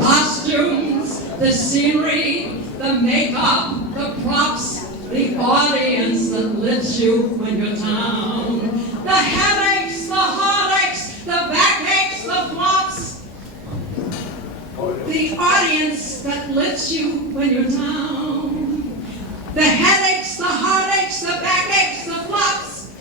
Costumes, the scenery, the makeup, the props, the audience that lifts you when you're down. The headaches, the heartaches, the backaches, the flops. The audience that lifts you when you're down. The headaches, the heartaches, the backaches, the flops.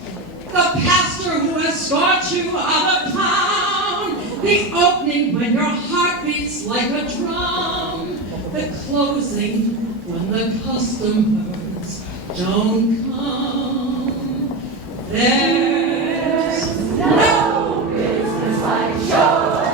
The pastor who escorts you out of town. The opening when your heart beats like a drum. The closing when the customers don't come. There's no business like show.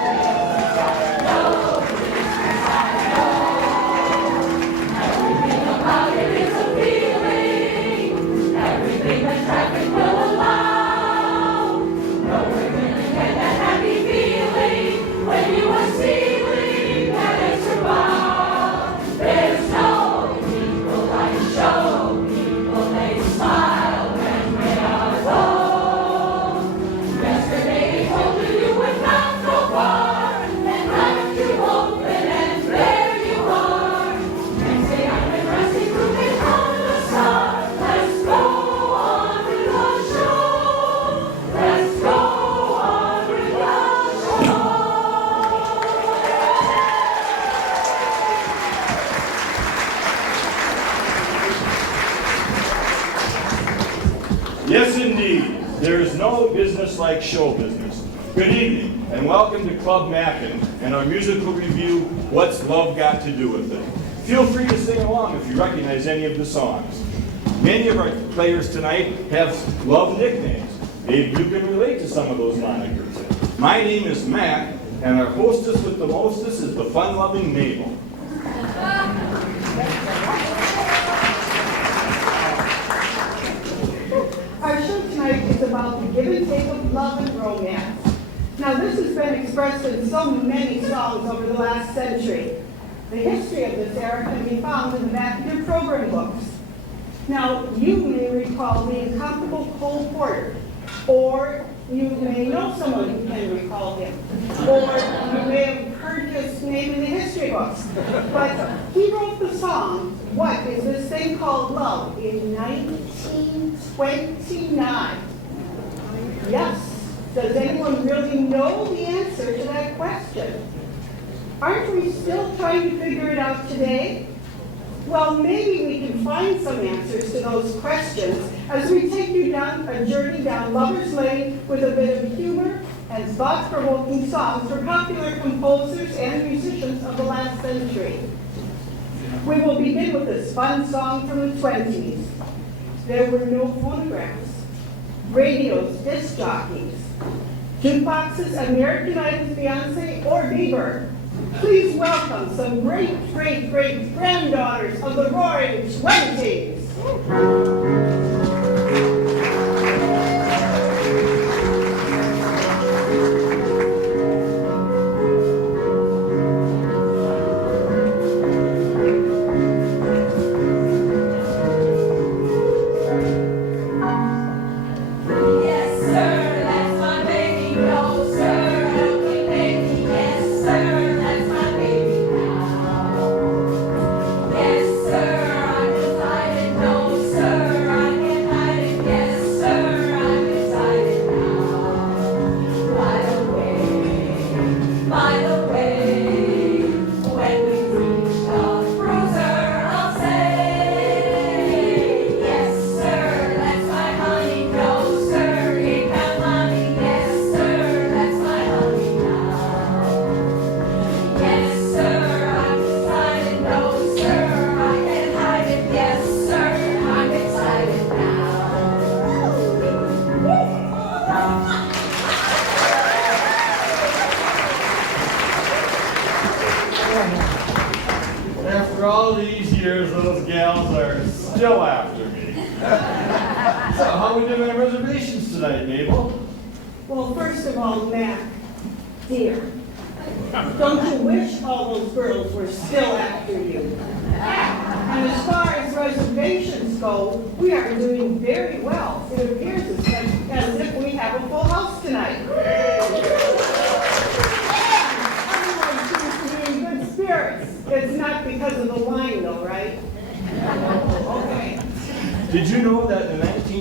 Yes, indeed. There is no business like show business. Good evening, and welcome to Club Mackin and our musical review, What's Love Got to Do with It? Feel free to sing along if you recognize any of the songs. Many of our players tonight have love nicknames. Maybe you can relate to some of those monikers. My name is Mac, and our hostess with the mostest is the fun-loving Mabel. Our show tonight is about the give and take of love and romance. Now, this has been expressed in so many songs over the last century. The history of this era can be found in the back of your program books. Now, you may recall the incomparable Cole Porter, or you may know someone who can recall him, or you may have heard his name in the history books. But he wrote the song, What Is This Thing Called Love, in 1929. Yes. Does anyone really know the answer to that question? Aren't we still trying to figure it out today? Well, maybe we can find some answers to those questions as we take you down a journey down Lover's Lane with a bit of humor and thought-provoking songs for popular composers and musicians of the last century. We will begin with this fun song from the 20s. There were no phonographs, radios, disc jockeys, jukeboxes, American Idol's Beyonce, or Bieber. Please welcome some great-great-great-granddaughters of the Roaring Twenties. After all these years, those gals are still after me. So, how are we doing on reservations tonight, Mabel? Well, first of all, Mac, dear, don't you wish all those girls were still after you? And as far as reservations go, we are doing very well. It appears as if we have a full house tonight.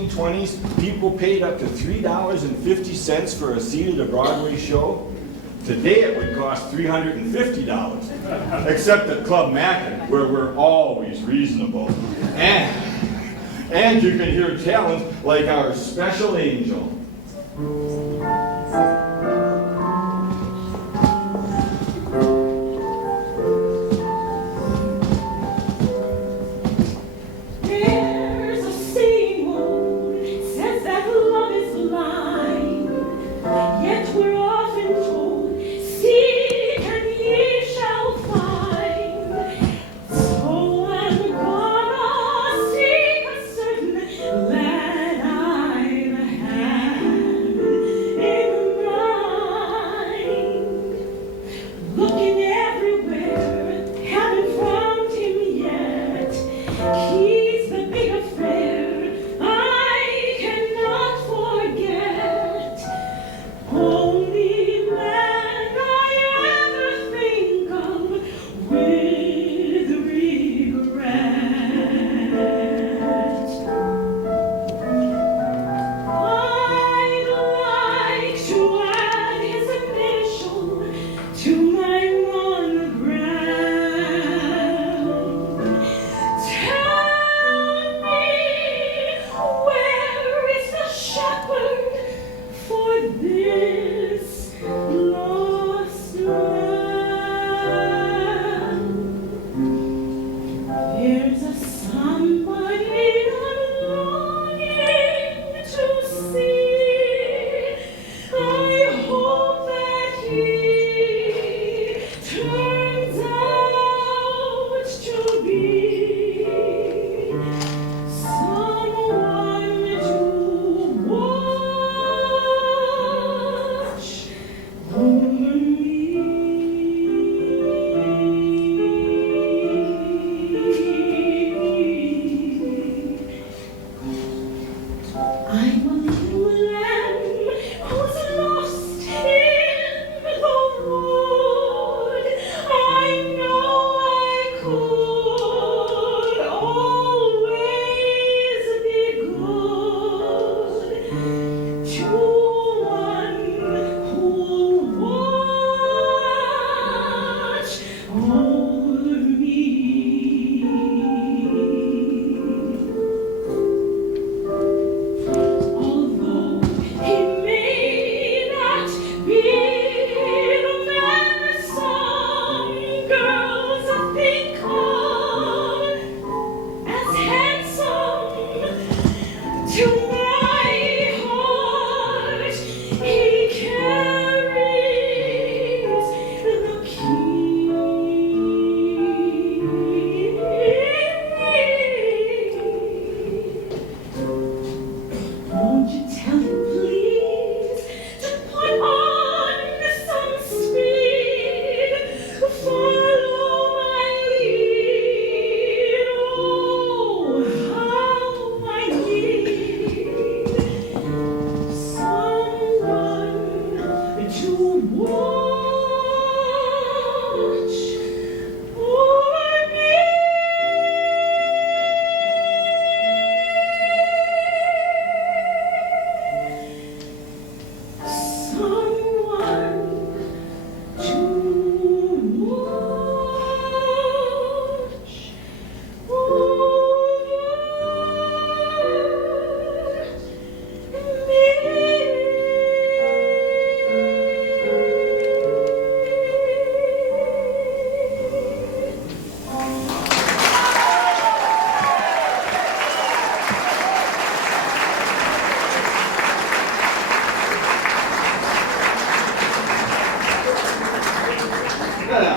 1920s, people paid up to $3.50 for a seat at a Broadway show. Today it would cost $350, except at Club Mackin, where we're always reasonable. And you can hear talent like our special angel.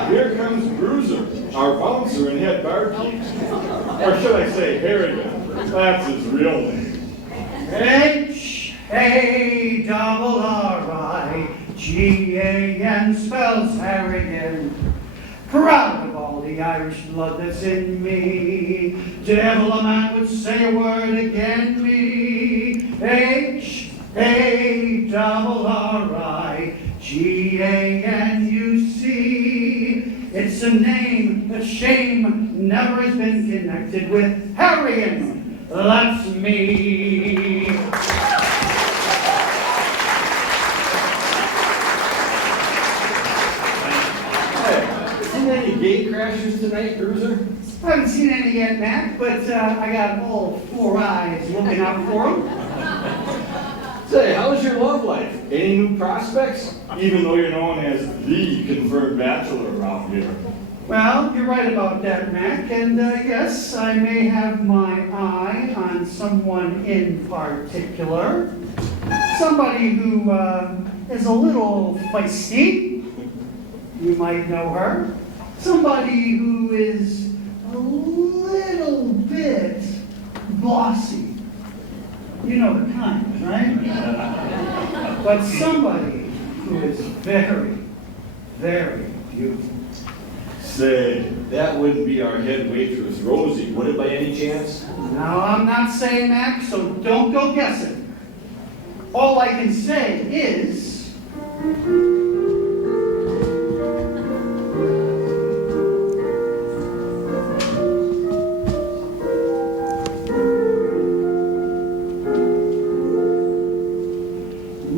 Here comes Bruiser, our bouncer and head barkeep. Or should I say Harrigan? That's his real name. H-A-R-R-I-G-A-N spells Harrigan. Proud of all the Irish blood that's in me. Devil a man would say a word again me. H-A-R-R-I-G-A-N, you see. It's a name that shame never has been connected with. Harrigan, that's me. crashers tonight, Bruiser? I haven't seen any yet, Mac, but I got all 4 eyes looking out for them. Say, how's your love life? Any new prospects? Even though you're known as the confirmed bachelor around here. Well, you're right about that, Mac, and yes, I may have my eye on someone in particular. Somebody who is a little feisty. You might know her. Somebody who is a little bit bossy. You know the kind, right? But somebody who is very, very beautiful. Say, that wouldn't be our head waitress, Rosie, would it by any chance? Now, I'm not saying that, so don't go guessing. All I can say is...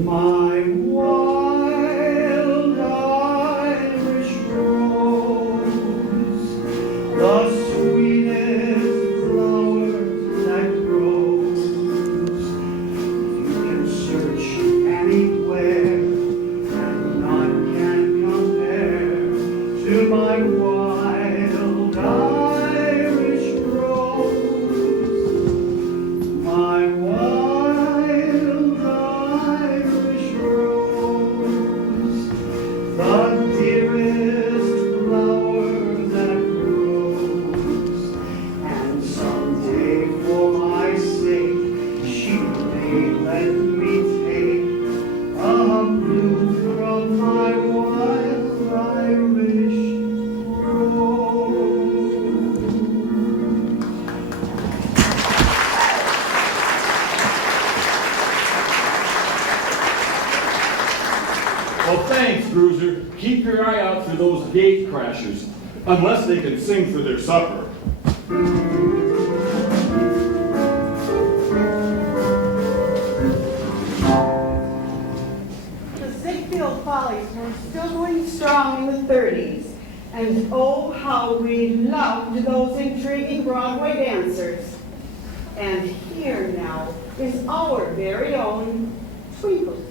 My wild Irish rose, the sweetest flower that grows. You can search anywhere, and none can compare to my wild Irish rose. My wild Irish rose, the dearest flower that grows. And someday, for my sake, she may let me take a bloom from my wild Irish rose. Well, thanks, Bruiser. Keep your eye out for those gate crashers, unless they can sing for their supper. The Ziegfeld Follies were still going strong in the 30s, and oh, how we loved those intriguing Broadway dancers. And here now is our very own Twinkle Toes.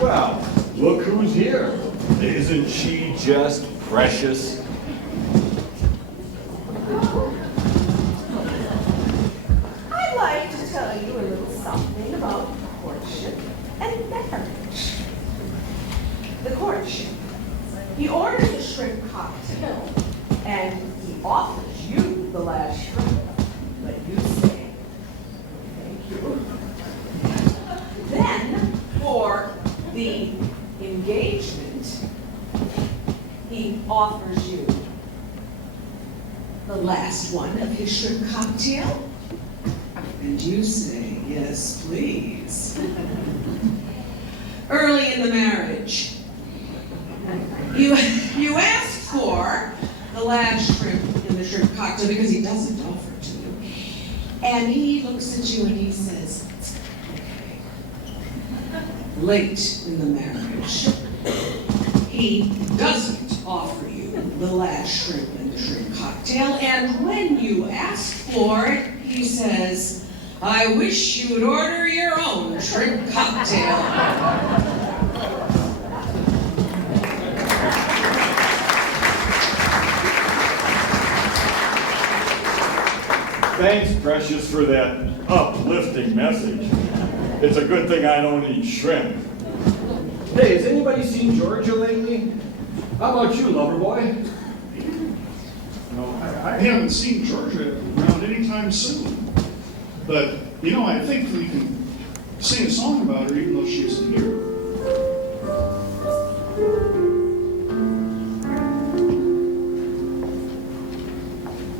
Well, look who's here. Isn't she just precious? I'd like to tell you a little something about courtship and marriage. The courtship. He orders a shrimp cocktail, and he offers you the last shrimp, but you say, thank you. Then, for the engagement, he offers you the last one of his shrimp cocktail, And you say, yes, please. Early in the marriage, you ask for the last shrimp in the shrimp cocktail because he doesn't offer to you. And he looks at you and he says, late in the marriage, he doesn't offer you the last shrimp in the shrimp cocktail, and when you ask for it, he says, I wish you would order your own shrimp cocktail. Thanks, Precious, for that uplifting message. It's a good thing I don't eat shrimp. Hey, has anybody seen Georgia lately? How about you, Loverboy? No, I haven't seen Georgia around anytime soon. But, you know, I think we can sing a song about her even though she isn't here.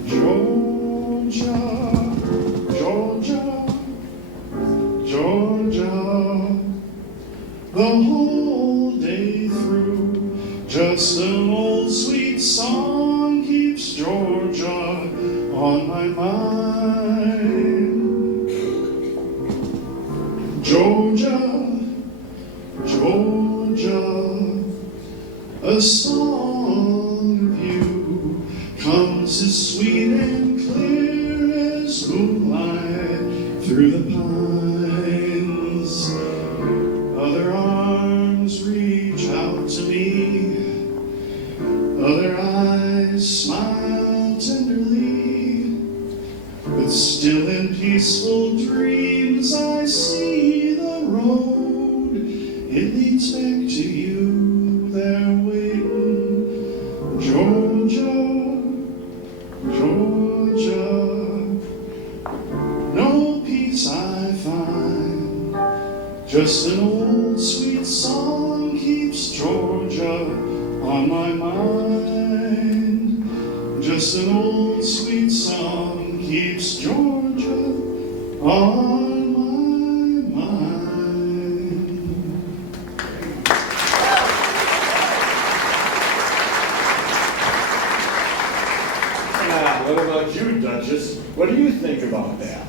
Georgia, Georgia, Georgia, the whole day through, just an old sweet song keeps Georgia on my mind. Georgia, Georgia, a song of you comes as sweet and clear as moonlight through the pines. Other arms reach out to me, other eyes smile tenderly, but still in peaceful dreams I see the road. It leads back to you there waiting. Georgia, Georgia, no peace I find, just an old sweet song keeps Georgia on my mind. Just an old sweet song keeps Georgia on my mind. What about you, Duchess? What do you think about that?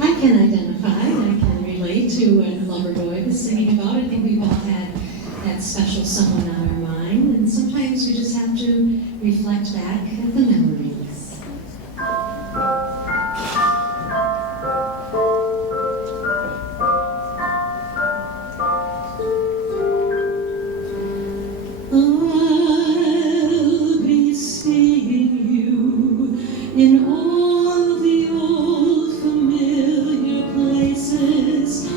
I can identify, I can relate to what Loverboy was singing about. I think we've all had that special someone on our mind, and sometimes we just have to reflect back at the memories. I'll be seeing you in all the old familiar places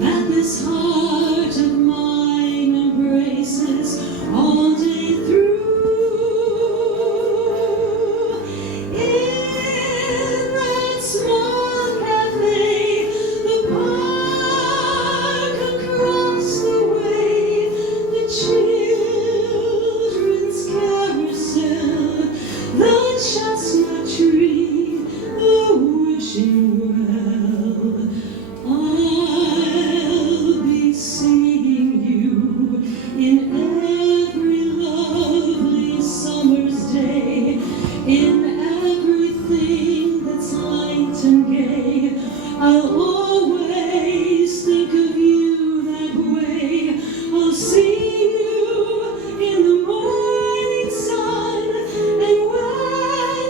that this heart of mine embraces all day through. In that small cafe, the park across the way, the children's carousel, the chestnut tree, the wishing well. I'll be seeing you in every lovely summer's day, in everything that's light and gay. I'll always think of you that way. I'll see you in the morning sun, and when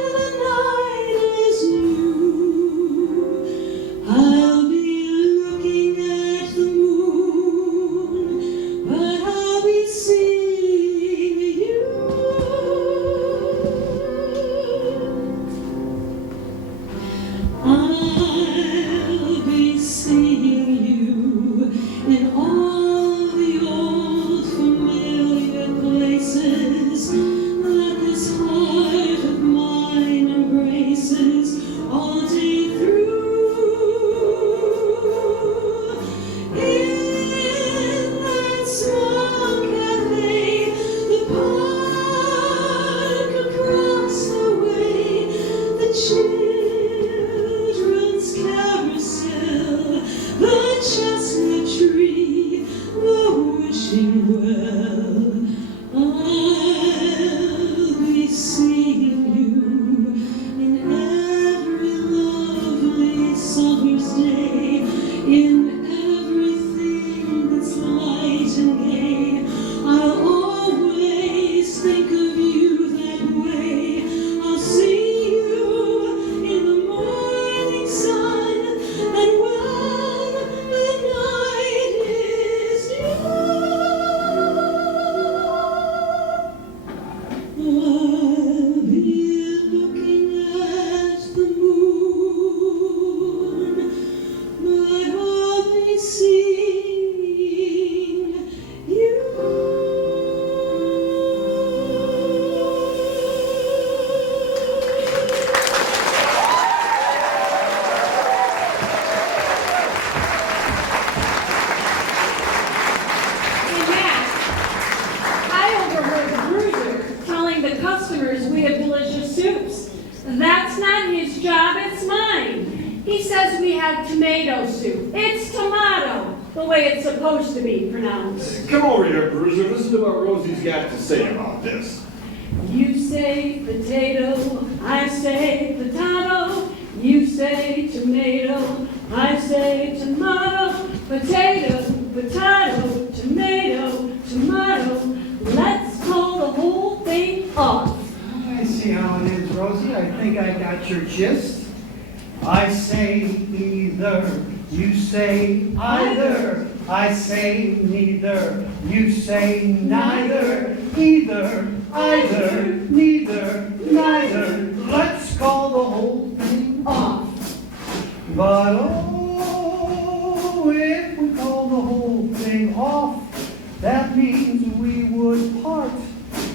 soups. That's not his job, it's mine. He says we have tomato soup. It's tomato, the way it's supposed to be pronounced. Come over here, Bruiser. Listen to what Rosie's got to say about this. You say potato, I say potato. You say tomato, I say tomato. Potato, potato, tomato, tomato. Let's call the whole thing off. I see how it is, Rosie. I think I got your gist. I say either, you say either. I say neither, you say neither. Either, either, neither, neither. Let's call the whole thing off. But oh, if we call the whole thing off, that means we would part.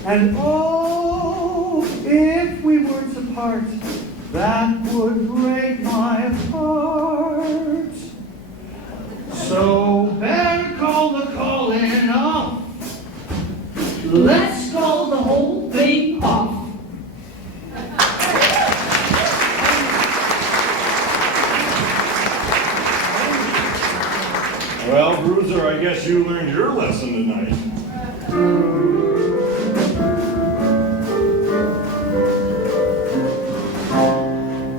And oh, if we were to part, that would break my heart. So better call the call-in off. Let's call the whole thing off. Well, Bruiser, I guess you learned your lesson tonight.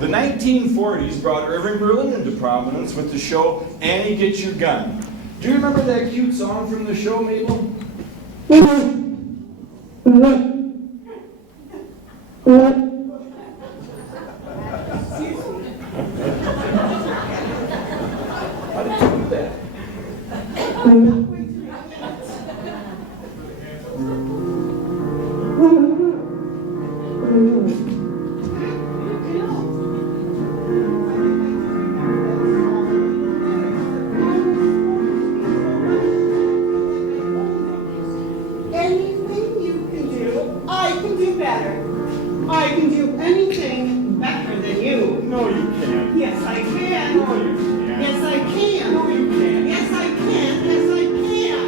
The 1940s brought Irving Berlin into prominence with the show Annie Get Your Gun. Do you remember that cute song from the show, Mabel? How did you do that? Anything you can do, I can do better. I can do anything better than you. No, you can't. Yes, I can. No, you can't. Yes, I can. No, you can't. Yes, I can. Yes, I can.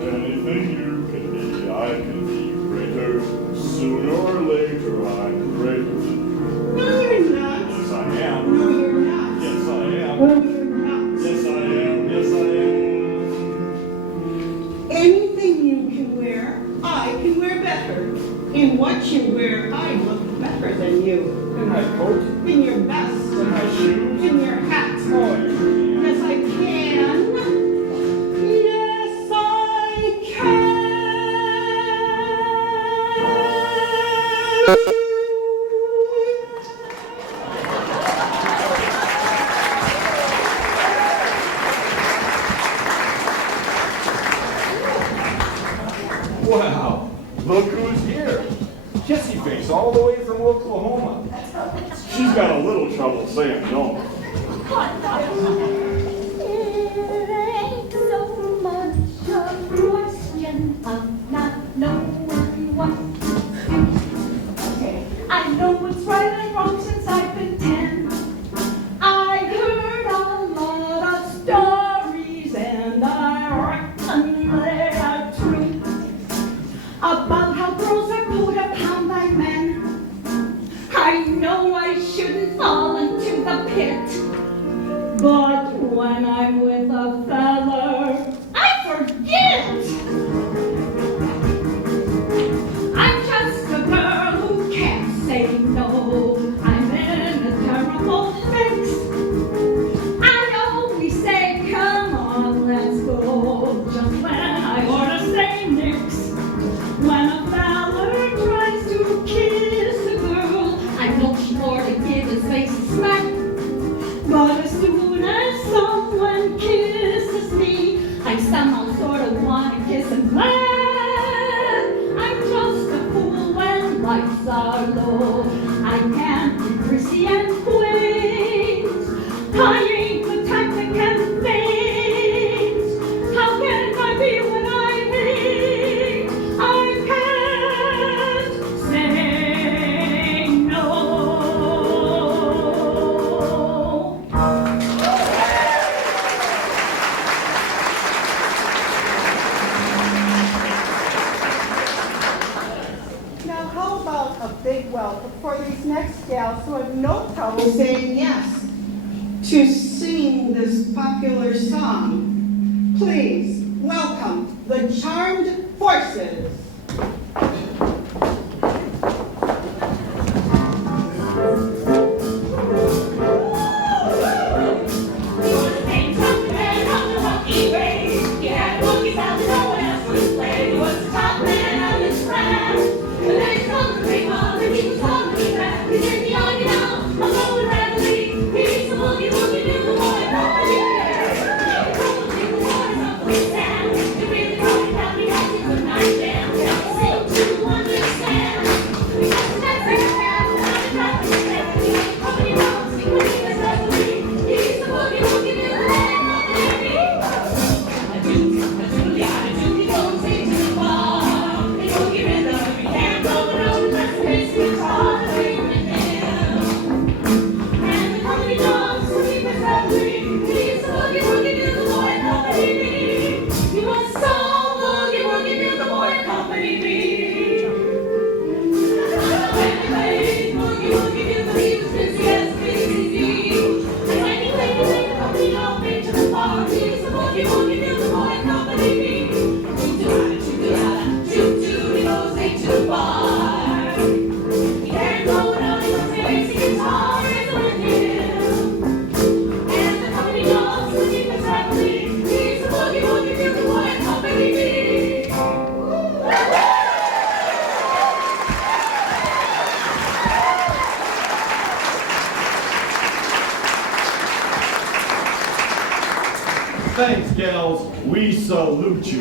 Anything you can be, I can be greater. Sooner or later, I'm greater than you. No, you're not. Yes, I am. No, you're not. Yes, I am. No, you're not. Yes, I am. Yes, I am. Anything you can wear, I can wear better. In what you wear, I look better than you. In my coat, In your vest. in my shoes. In your hat. Oh, you can't. Yes, I can. Yes, I can. Wow, look who's here. Kissy Face, all the way from Oklahoma. She's got a little trouble saying no. It ain't so much a question of not knowing what to do. I know what's right and wrong since I've been 10. I heard a lot of stories and I reckon they are true about how girls are put upon by men. I know I shouldn't fall into the pit, but when I'm with a fella, I forget. I'm just a girl who can't say no. I'm in a terrible fix. I always say, come on, let's go, just when I ought to say nix. When a fella tries to kiss a girl, I know she ought to give his face a smack. But as soon as someone kisses me, I somehow sort of want to kiss him back. I'm just a fool when lights are low. I can't be prissy and quaint. I ain't the type that can faint. How can I be what I mean? I can't say no. Now, how about a a big welcome for these next gals who have no trouble saying yes to sing this popular song. Please welcome the Charmed Forces. Thanks, gals. We salute you.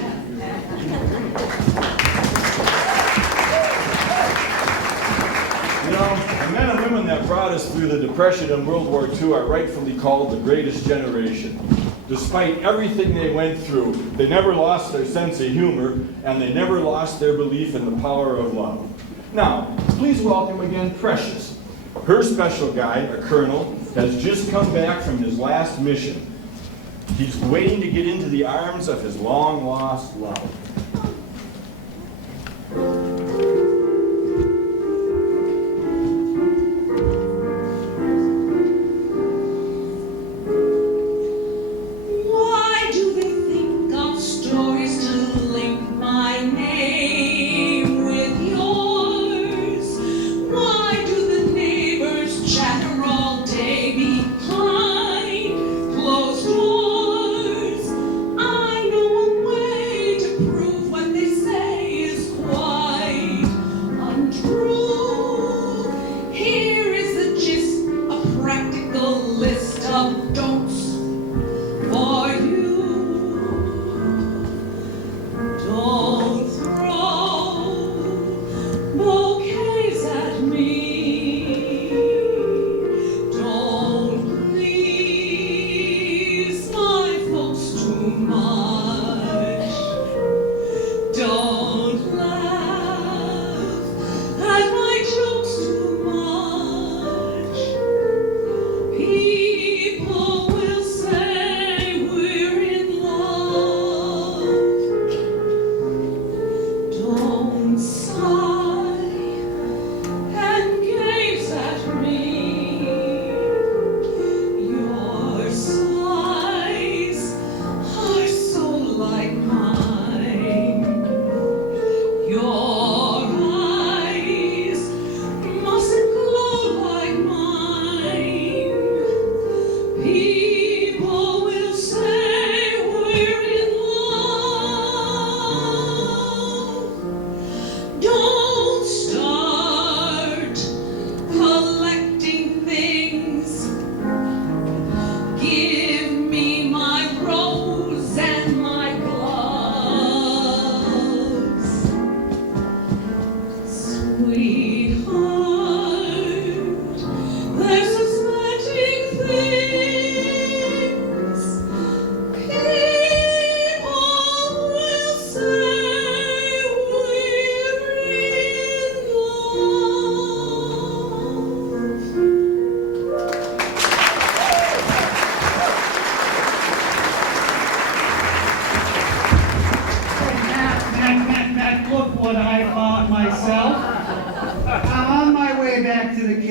The men and women that brought us through the Depression and World War II are rightfully called the greatest generation. Despite everything they went through, they never lost their sense of humor, and they never lost their belief in the power of love. Now, please welcome again Precious. Her special guy, a colonel, has just come back from his last mission. He's waiting to get into the arms of his long-lost love. Why do they think of stories to link my name with yours? Why do the neighbors chatter all day behind closed doors? I know a way to prove what they say is quite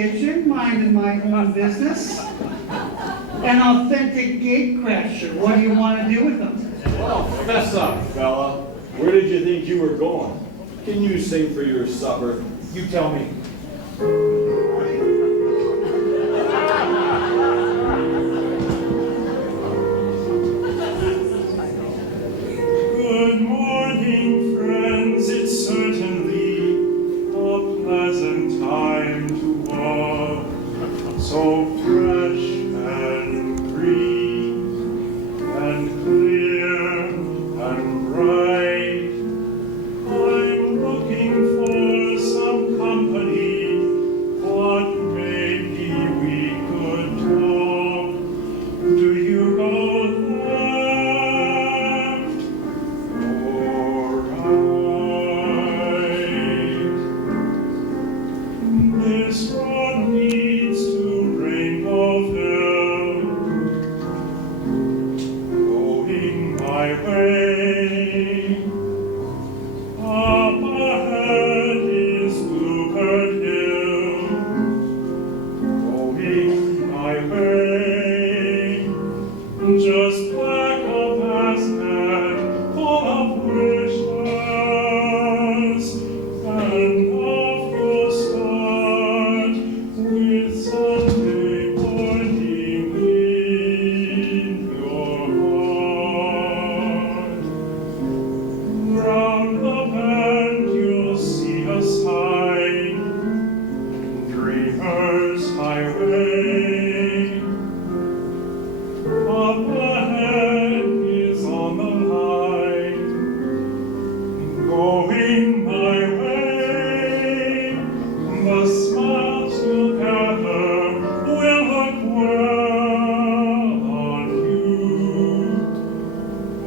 kitchen, minding my own business. An authentic gatecrasher. What do you want to do with them? Well, fess up, fella. Where did you think you were going? Can you sing for your supper? You tell me. Good morning, friends. It's certainly a pleasant time to walk. So fresh and green and clear and bright. I'm looking for some company, but maybe we could talk. Do you go left or right? This road leads to Rainbowville, going my way. Up ahead is Bluebird Hill, going my way. Just like a basket full of wishes, and off you'll start with Sunday morning in your heart. Round the bend you'll see a sign, Dreamers Highway. Up ahead is on the line, going my way. The smiles you'll gather will look well on you.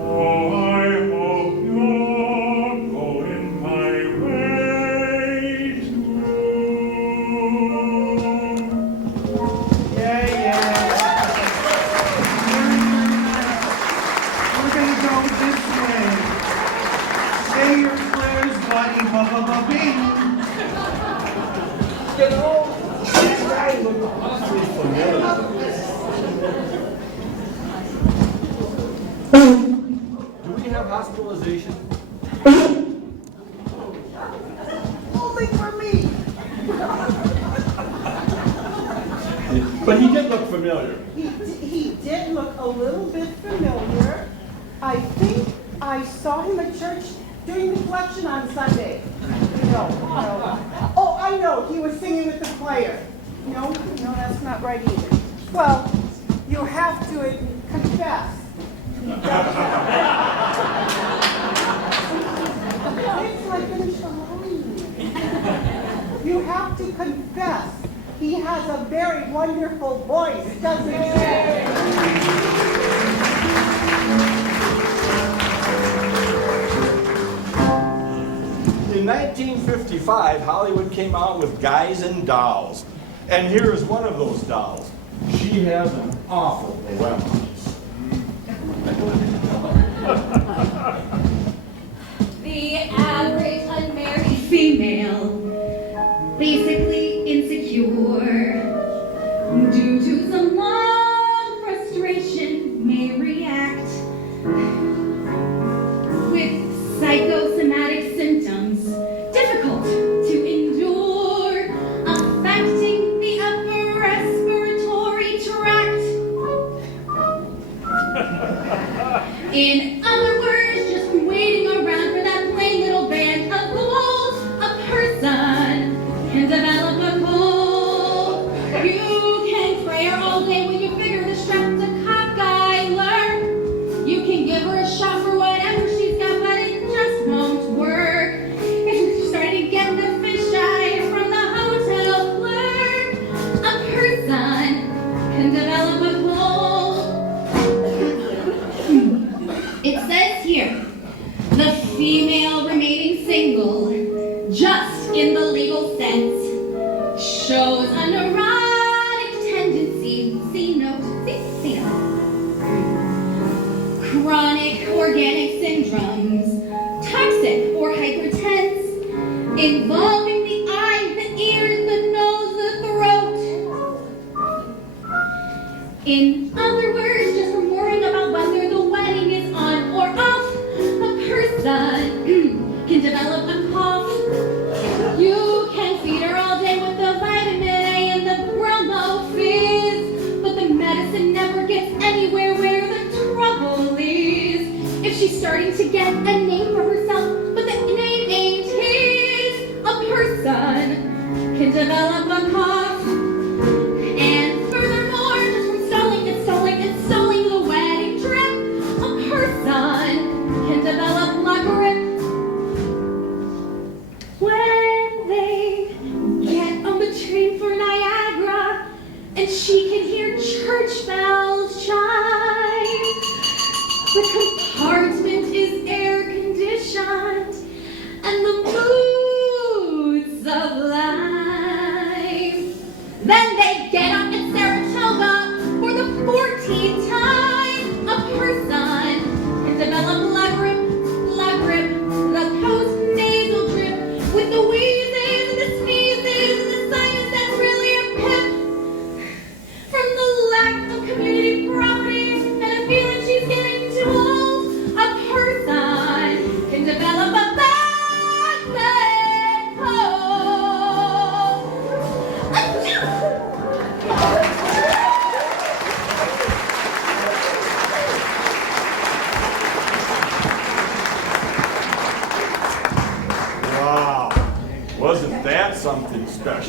Oh, I hope you're going my way too. Yeah. We're gonna go this way. Say your prayers, buddy, ba-ba-ba-bing. You know, this guy looked awfully familiar. Do we have hospitalization? Only for me. But he did look familiar. He did look a little bit familiar. I think I saw him at church during the collection on Sunday. No. Oh, I know, he was singing with the choir. No, that's not right either. Well, you have to confess. He does that. Wait till I finish the line. You have to confess. He has a very wonderful voice, doesn't he? In 1955, Hollywood came out with Guys and Dolls. And here is one of those dolls. She has an awful dilemma. The average unmarried female, basically insecure, due to some long frustration, may react with psychosomatic symptoms difficult to endure, affecting the upper respiratory tract. In other words, just waiting around for that plain little band of gold, a person can develop a cold. You can pray her all day when you figure the streptococcus guy learn. You can give her a shot for whatever she's got, but it just won't work. If you're starting to get the fisheye from the hotel clerk, a person can develop a cold. It says here, the female remaining single, just in the legal sense, shows a neurotic tendency, see note, see note. Chronic organic syndromes, toxic or hypertense, involving the eyes, the ears, the nose, the throat,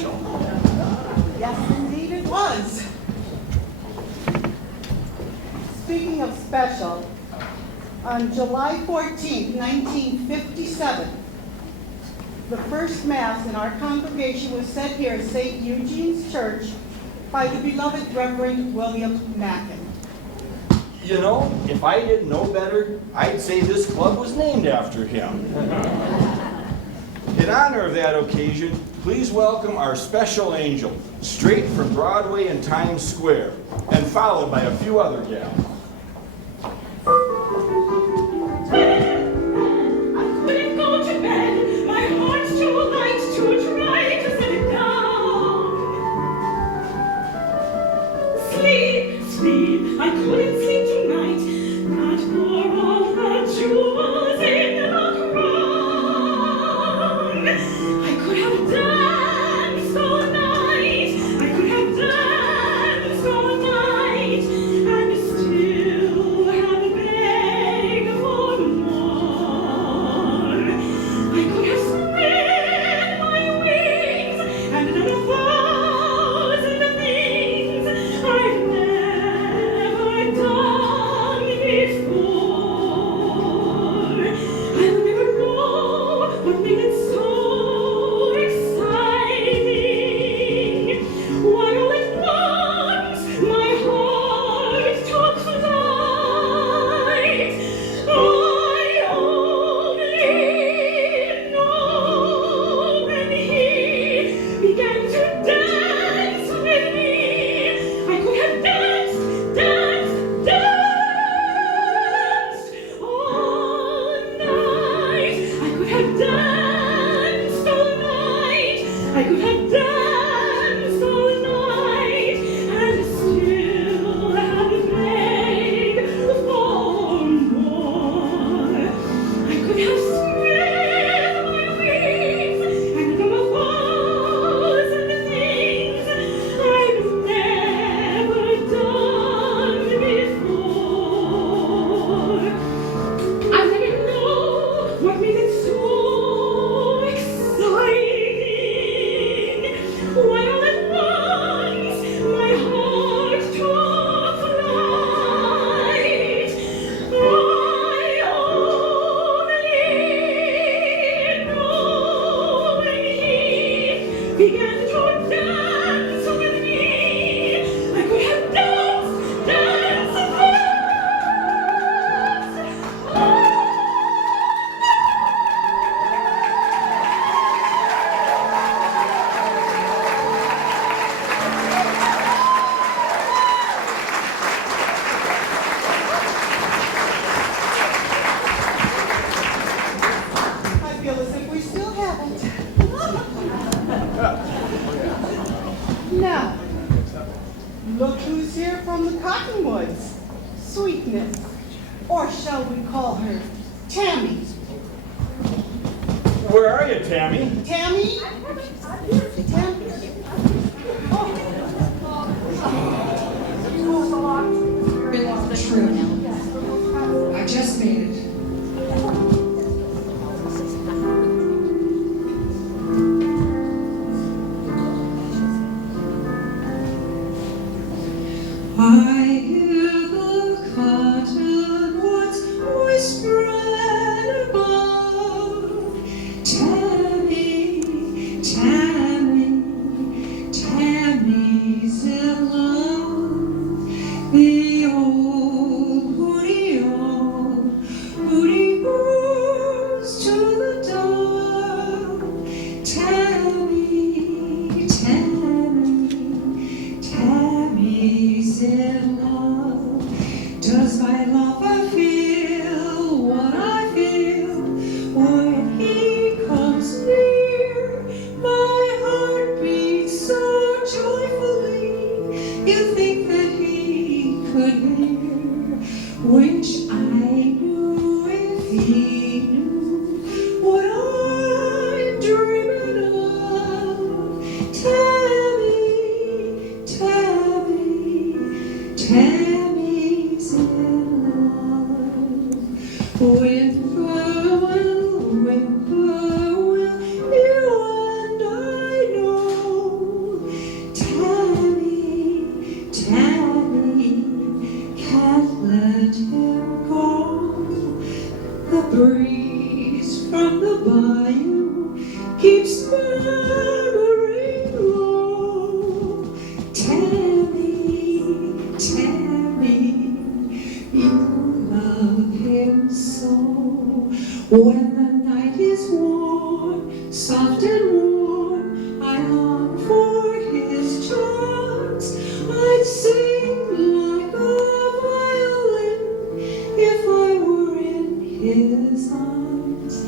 special. Yes, indeed it was. Speaking of special, on July 14th, 1957, the first Mass in our congregation was said here at St. Eugene's Church by the beloved Reverend William Mackin. You know, if I didn't know better, I'd say this club was named after him. In honor of that occasion, please welcome our special angel, straight from Broadway and Times Square, and followed by a few other gals. I couldn't go to bed. My heart's too light to try to set it down. Sleep, sleep. I couldn't sleep tonight. Not for all the jewels in the crown. I could have danced all night. I could have danced all night, and still have begged for more. I could have spread my wings and done 1,000 things I've never done before. I'll never know what made it so exciting. Why all at once my heart took flight. I only know when he began to dance with me. I could have danced, danced, danced all night. I could have danced all night. I could have danced all night, and still have begged for more. I could have spread my wings and done 1,000 things I've never done before. I didn't know what made it so exciting. Why all at once my heart took flight. I only know when he began to dance with me. I could have danced, danced, danced. I feel as if we still haven't. Now, look who's here from the Cottonwoods. Sweetness, or shall we call her Tammy? Where are you, Tammy? Tammy? Tammy? True now. I just made it. I hear the cottonwoods whispering above. Tammy, Tammy, Tammy's in love. The old booty goes to the dove. Tammy, Tammy, Tammy's in love. Does my lover feel what I feel when he comes near? My heart beats so joyfully, you think that he could hear. Wish I knew if he knew what I'm dreaming of. Tammy, Tammy, Tammy's in love. Whimper, whimper, will you and I know keeps murmuring low. Tammy, Tammy, you love him so. When the night is warm, soft and warm, I long for his charms. I'd sing like a violin if I were in his arms.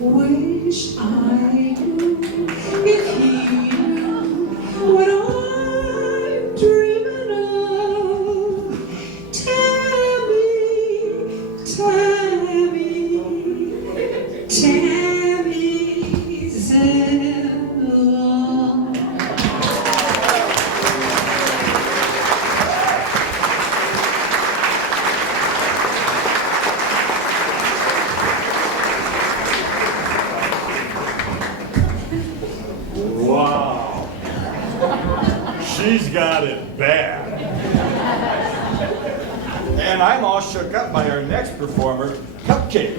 Wish I knew if he knew what I'm dreaming of. Tammy, Tammy, Tammy Say Now. Wow. She's got it bad. And I'm all shook up by our next performer, Cupcake.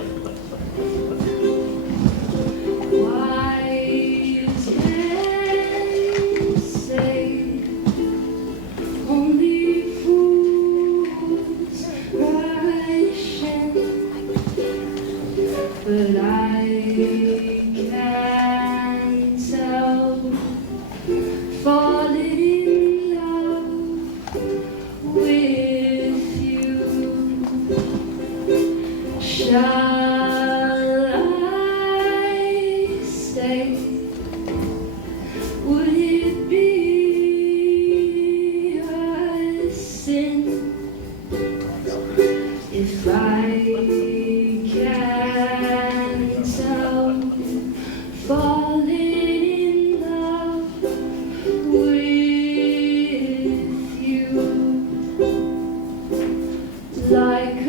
Wise men say only fools rush in, but I can't help falling in love with you. Shall I stay? Would it be a sin if I can't help falling in love with you? Like a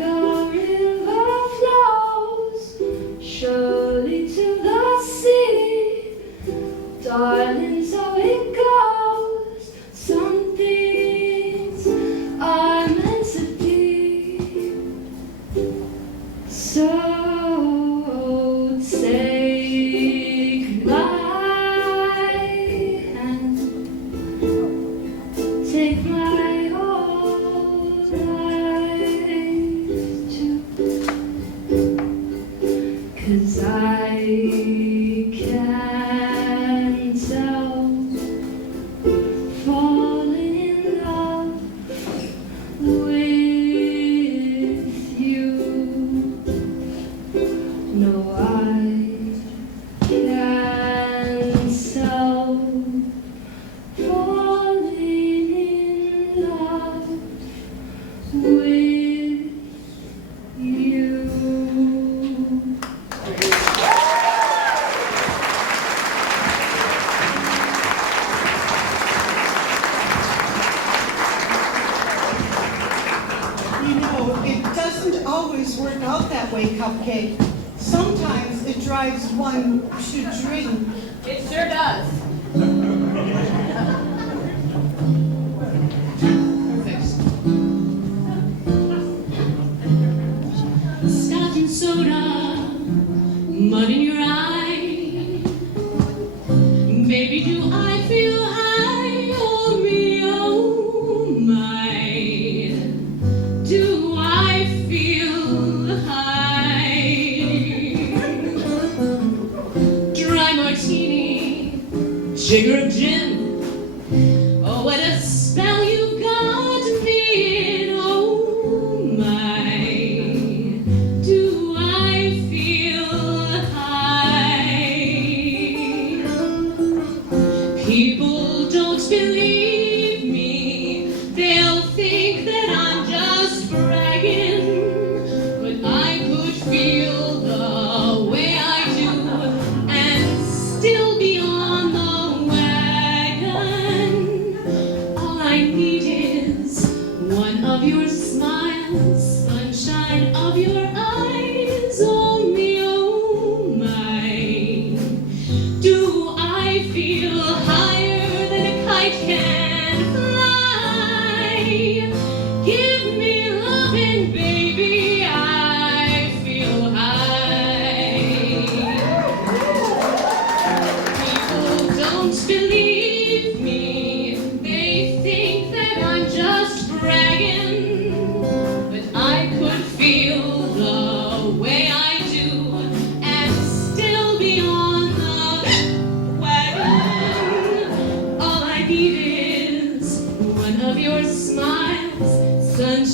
river flows surely to the sea, darling, so it goes. Some things are meant to be. So take my hand, take my whole life too, 'cause I can't help falling in love with you. No, I can't help falling in love with you. You know, it doesn't always work out that way, Cupcake. Sometimes it drives one to drink. It sure does. Scotch and soda, mud in your eye. Baby, do I feel high? Oh me, oh my. Do I feel high? Dry martini, jigger of gin. Oh, what a spell you've got me in. Oh my. Do I feel high? People don't believe me. They'll think that I'm just bragging. But I could feel the way I do and still be on the wagon. All I need is one of your smiles, sunshine of your eyes. Oh me, oh my. Do I feel higher than a kite can fly? Give me loving, baby, I feel high.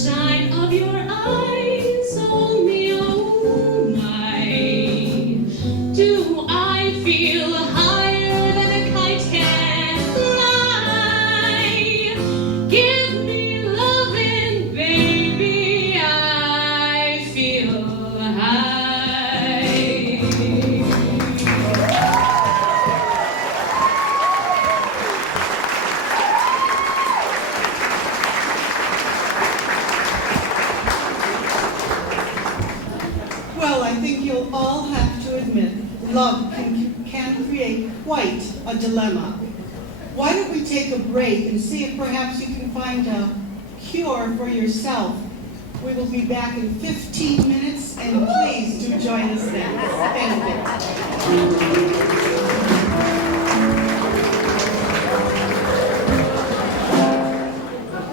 sunshine of your eyes on me all night. Do I feel higher than a kite can fly? Give me loving, baby, I feel high. Well, I think you'll all have to admit, love can create quite a dilemma. Why don't we take a break and see if perhaps you can find a cure for yourself? We will be back in 15 minutes, and please do join us then. Thank you.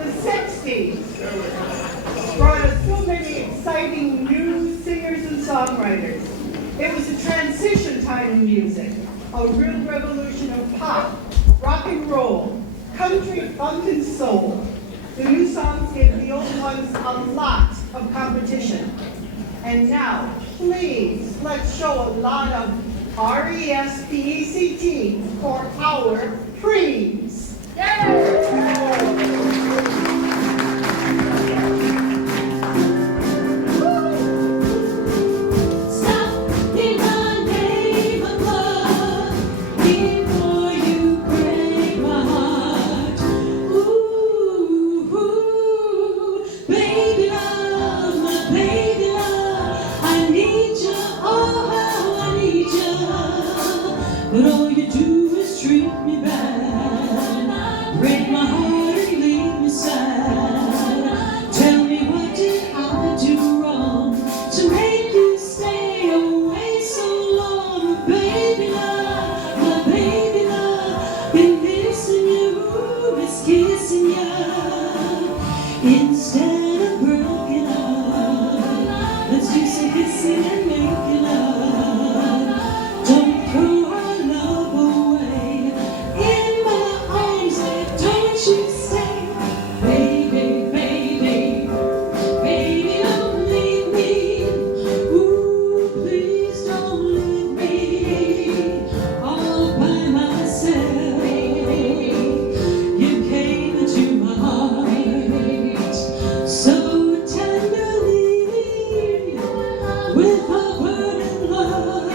The 60s brought us so many exciting new singers and songwriters. It was a transition time in music, a real revolution of pop, rock and roll, country, funk, and soul. The new songs gave the old ones a lot of competition. And now, please, let's show a lot of R-E-S-P-E-C-T for our preems. But all you do is treat me bad, break my heart and leave me sad. Tell me what did I do wrong to make you stay away so long? My baby love, been missing you, miss kissing you. Instead of broken up, let's do some kissing and making love. Don't throw our love away. In my arms, don't you stay. Baby, baby, baby, don't leave me. Ooh, please don't leave me all by myself. You came into my heart so tenderly with a burning love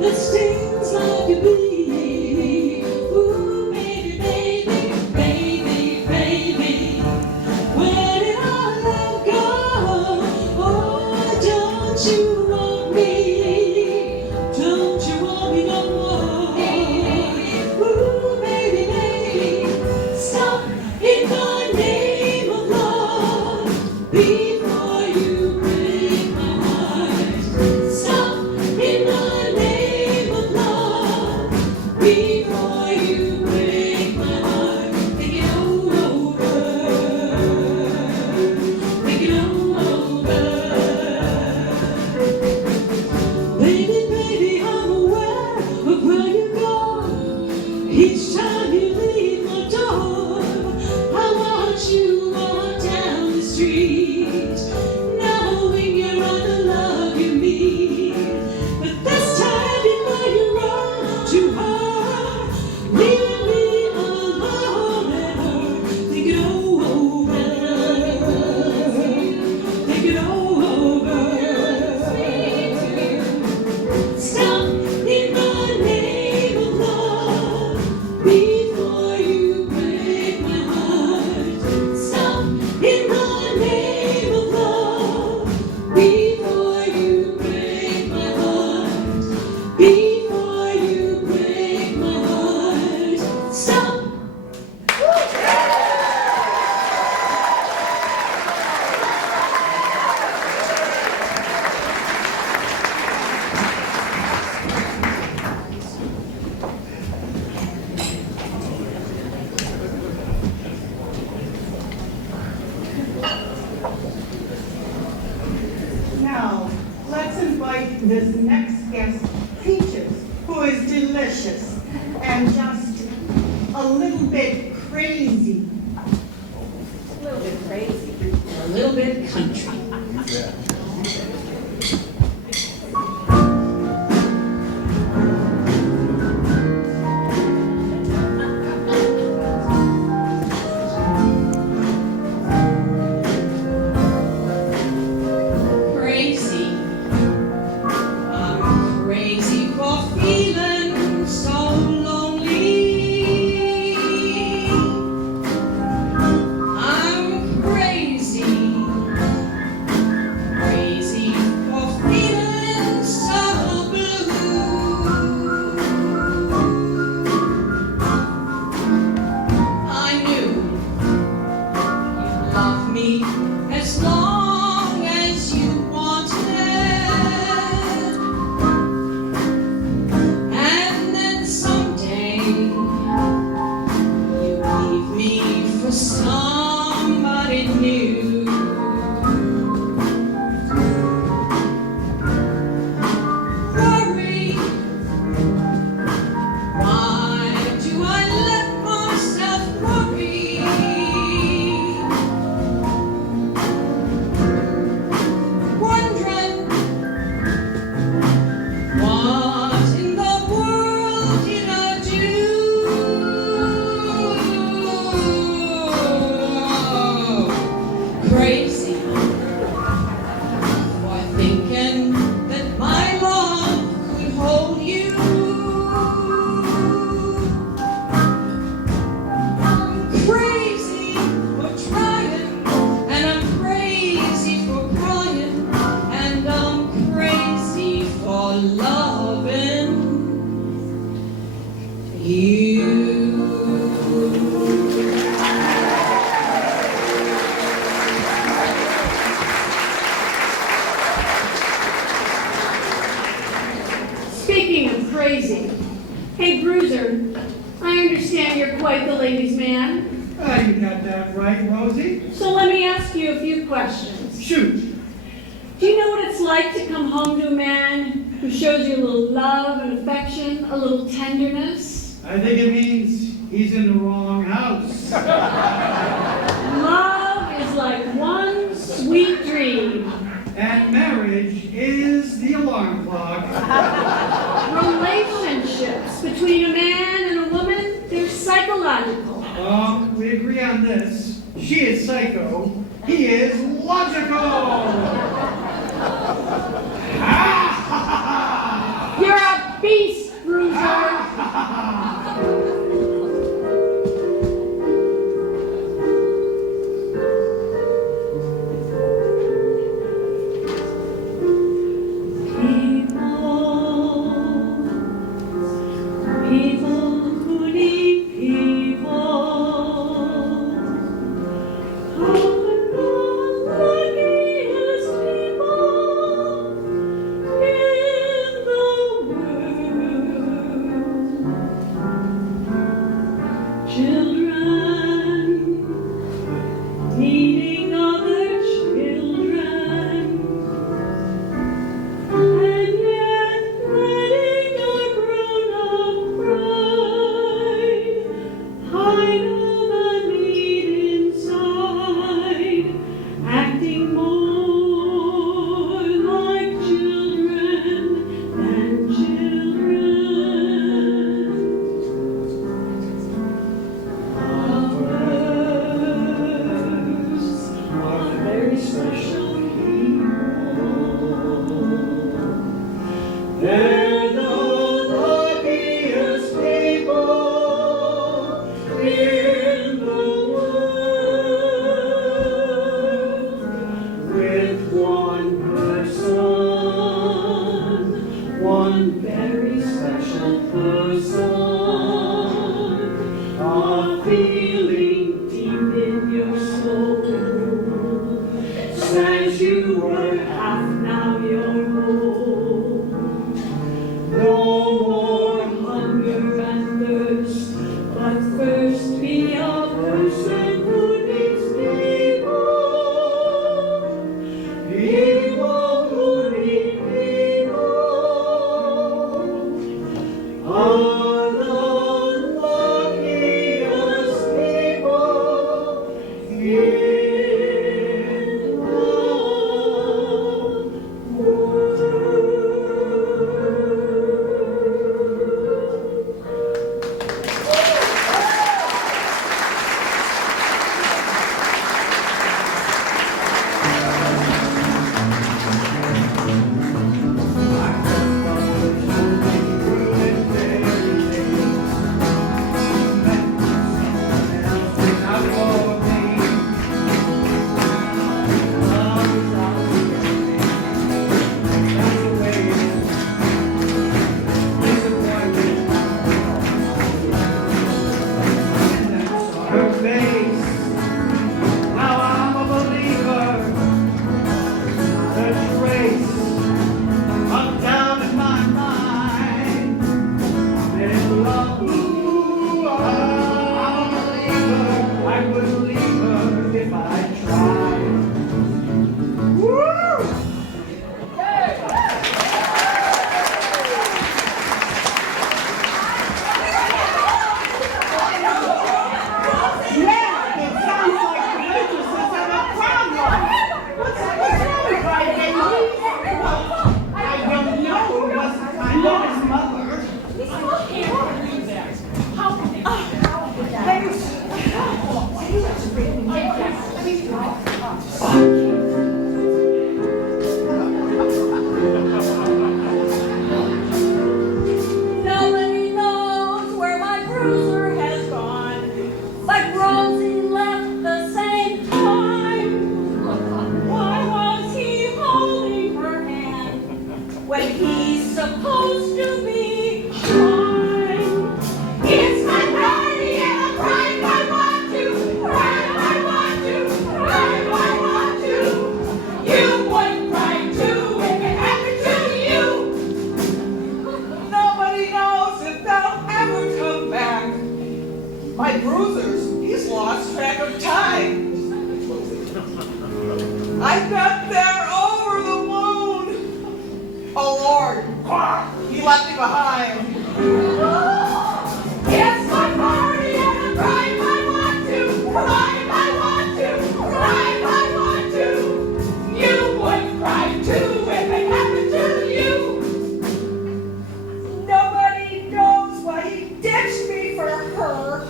that stings like a bee. Ooh, baby, baby, baby, baby, where did our love go? Oh, don't you want me? Don't you want me no more? Ooh, baby, baby, stop in the name of love before you break my heart. Stop in the name of love before you break my heart. Think it over. Think it over. Baby, baby, I'm aware of where you go. Each time you leave my door, I watch you walk down the street, knowing you're on the love you meet. But this time you know you run too hard, leaving me alone and hurt. Think it over. Think it over. Stop in the name of love before you break my heart. Stop in the name of love before you break my heart. Before you break my heart. Stop. Now, let's invite this next guest, Peaches, who is delicious and just a little bit crazy. A little bit crazy. for somebody new. Worry, why do I let myself worry? Wondering, what in the world did I do? Crazy for thinking that my love could hold you. I'm crazy for trying, and I'm crazy for crying, and I'm crazy for loving you. Speaking of crazy, hey Bruiser, I understand you're quite the ladies' man. You got that right, Rosie. So let me ask you a few questions. Shoot. Do you know what it's like to come home to a man who shows you a little love and affection, a little tenderness? I think it means he's in the wrong house. Love is like one sweet dream. And marriage is the alarm clock. Relationships between a man and a woman, they're psychological. We agree on this. She is psycho. He is logical. You're a beast, Bruiser. People who need people. Oh, the luckiest people in the world. Children needing other children. And yet letting our grown-up pride hide all the need inside, acting more like children than children. Others are very special people. They're the luckiest people in the world. With one person, one very special person, a feeling deep in your soul says you were half, now you're whole. No more hunger and thirst, but first be a person who needs people. People who need people are the luckiest people. lost track of time. I've been there over the moon. Oh Lord, he left me behind. It's my party and I'm crying, I want to, crying, I want to, crying, I want to. You would cry too if it happened to you. Nobody knows why he ditched me for her.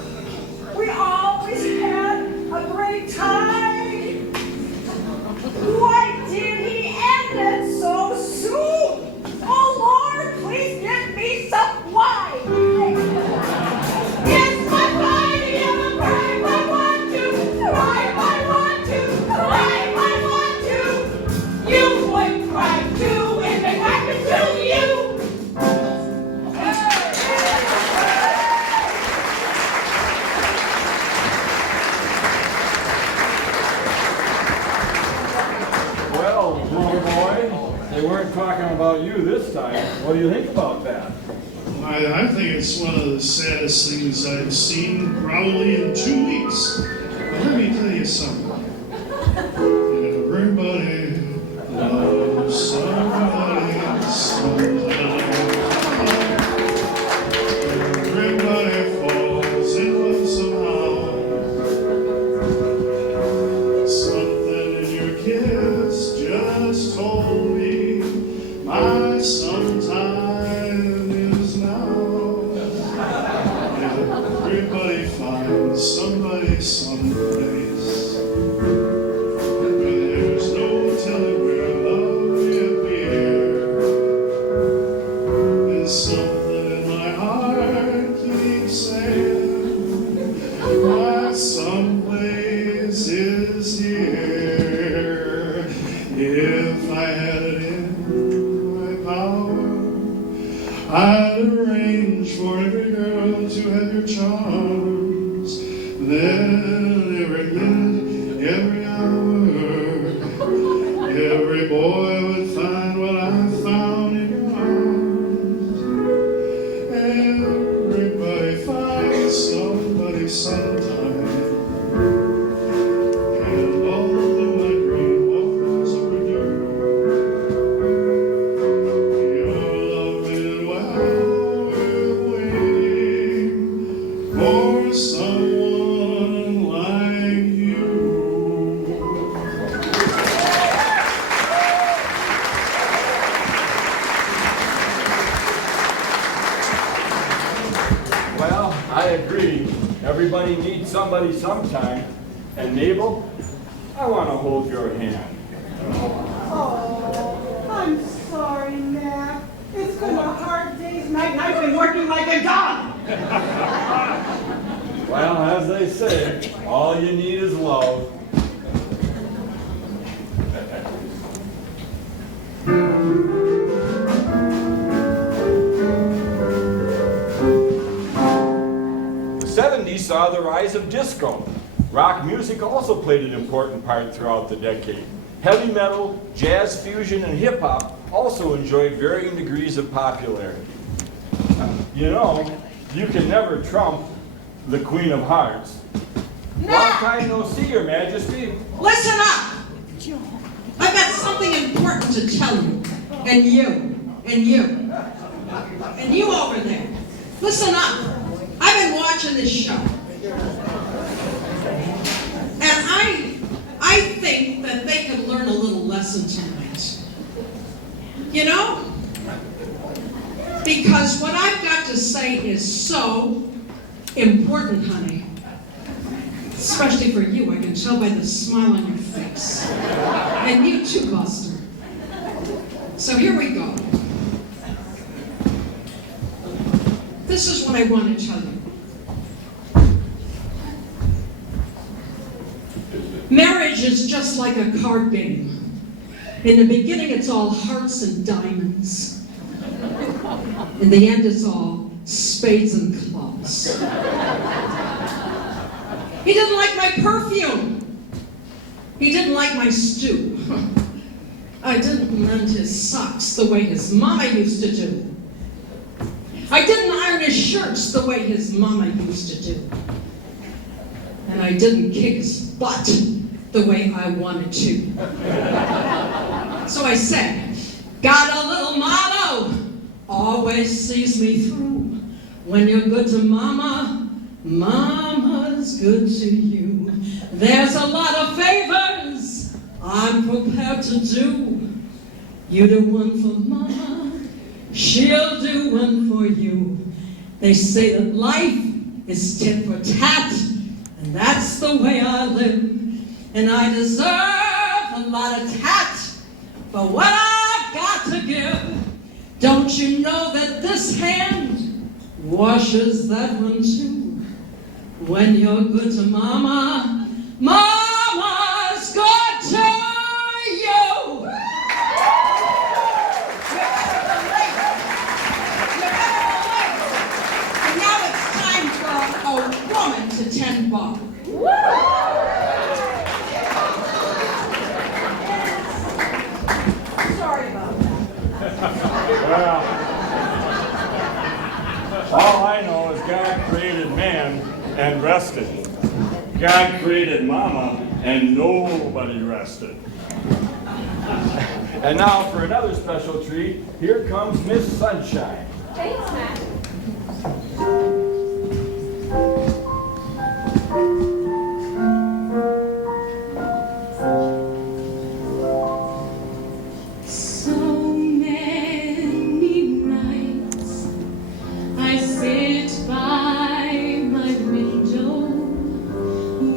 We always had a great time. Why did he end it so soon? Oh Lord, please give me some wine. It's my party and I'm crying, I want to, crying, I want to, crying, I want to. You would cry too if it happened to you. Well, Loverboy, they weren't talking about you this time. What do you think about that? I think it's one of the saddest things I've seen probably in 2 weeks. But let me tell you something. Everybody loves somebody sometime. Everybody falls in love somehow. Something in your kiss just told me my sometime is now. Everybody finds somebody someplace. There's no telling where love will appear. There's something in my heart keeps saying, my someplace is here. If I had it in my power, I'd arrange for every girl to have your charms. Then every minute, every hour, every boy would find what I found in your arms. Everybody finds somebody sometime. And although my dream was overdue, your love meant well worth waiting for someone like you. Well, I agree. Everybody needs somebody sometime. And Mabel, I want to hold your hand. Oh, I'm sorry, Matt. It's been a hard day's night and I've been working like a dog. Well, as they say, all you need is love. The 70s saw the rise of disco. Rock music also played an important part throughout the decade. Heavy metal, jazz fusion, and hip-hop also enjoyed varying degrees of popularity. You know, you can never trump the Queen of Hearts. Long time no see, Your Majesty. Listen up! I've got something important to tell you. And you. And you. And you over there. Listen up. I've been watching this show. And I think that they could learn a little lesson tonight. You know? Because what I've got to say is so important, honey. Especially for you, I can tell by the smile on your face. And you too, Buster. So here we go. This is what I want to tell you. Marriage is just like a card game. In the beginning, it's all hearts and diamonds. In the end, it's all spades and clubs. He didn't like my perfume. He didn't like my stew. I didn't mend his socks the way his mama used to do. I didn't iron his shirts the way his mama used to do. and I didn't kick his butt the way I wanted to. So I said, got a little motto, always sees me through. When you're good to mama, mama's good to you. There's a lot of favors I'm prepared to do. You do one for mama, she'll do one for you. They say that life is tit for tat, and that's the way I live. And I deserve a lot of tat for what I've got to give. Don't you know that this hand washes that one too? When you're good to mama, mama's good to you. And now it's time for a woman to tend bar. Sorry about that. Well, all I know is God created man and rested. God created mama and nobody rested. And now for another special treat, here comes Miss Sunshine. Thanks, Matt. So many nights I sit by my window,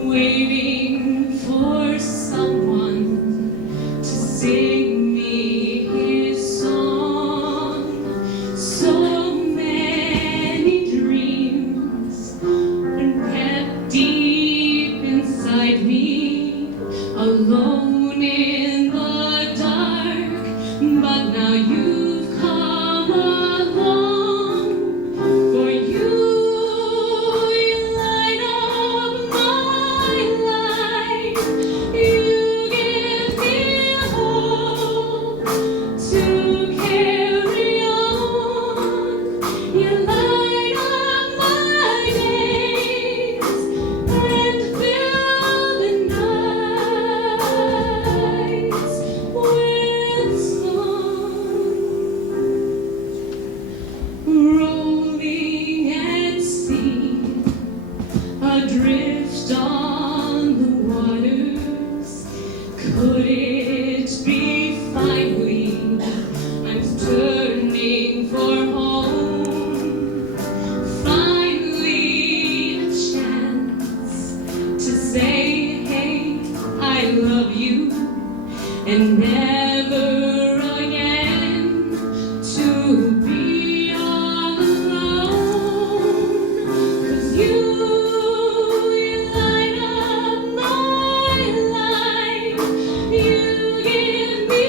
waiting for someone to sing me his song. So many dreams are kept deep inside me, alone in the dark. But now you've come along, for you light up my life. You give me hope to carry on. You light up my days and fill the nights with song. Rolling at sea, adrift on the waters. Could it be finally I'm turning for home? Finally a chance to say, hey, I love you, and never again to be all alone. 'Cause you light up my life. You give me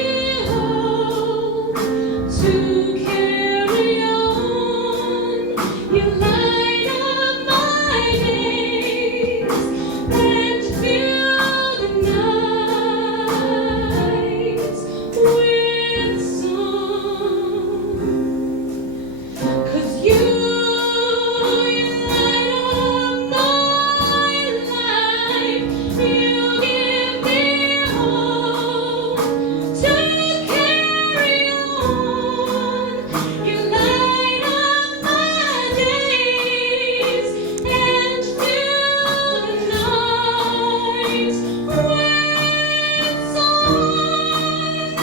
hope to carry on. You light up my days and fill the nights with song. 'Cause you light up my life. You give me hope to carry on. You light up my days and fill the nights with song.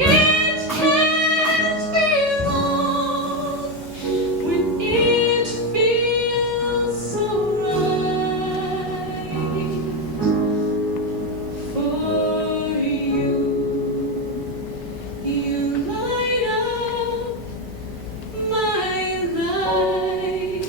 It can't be wrong when it feels so right for you. You light up my life.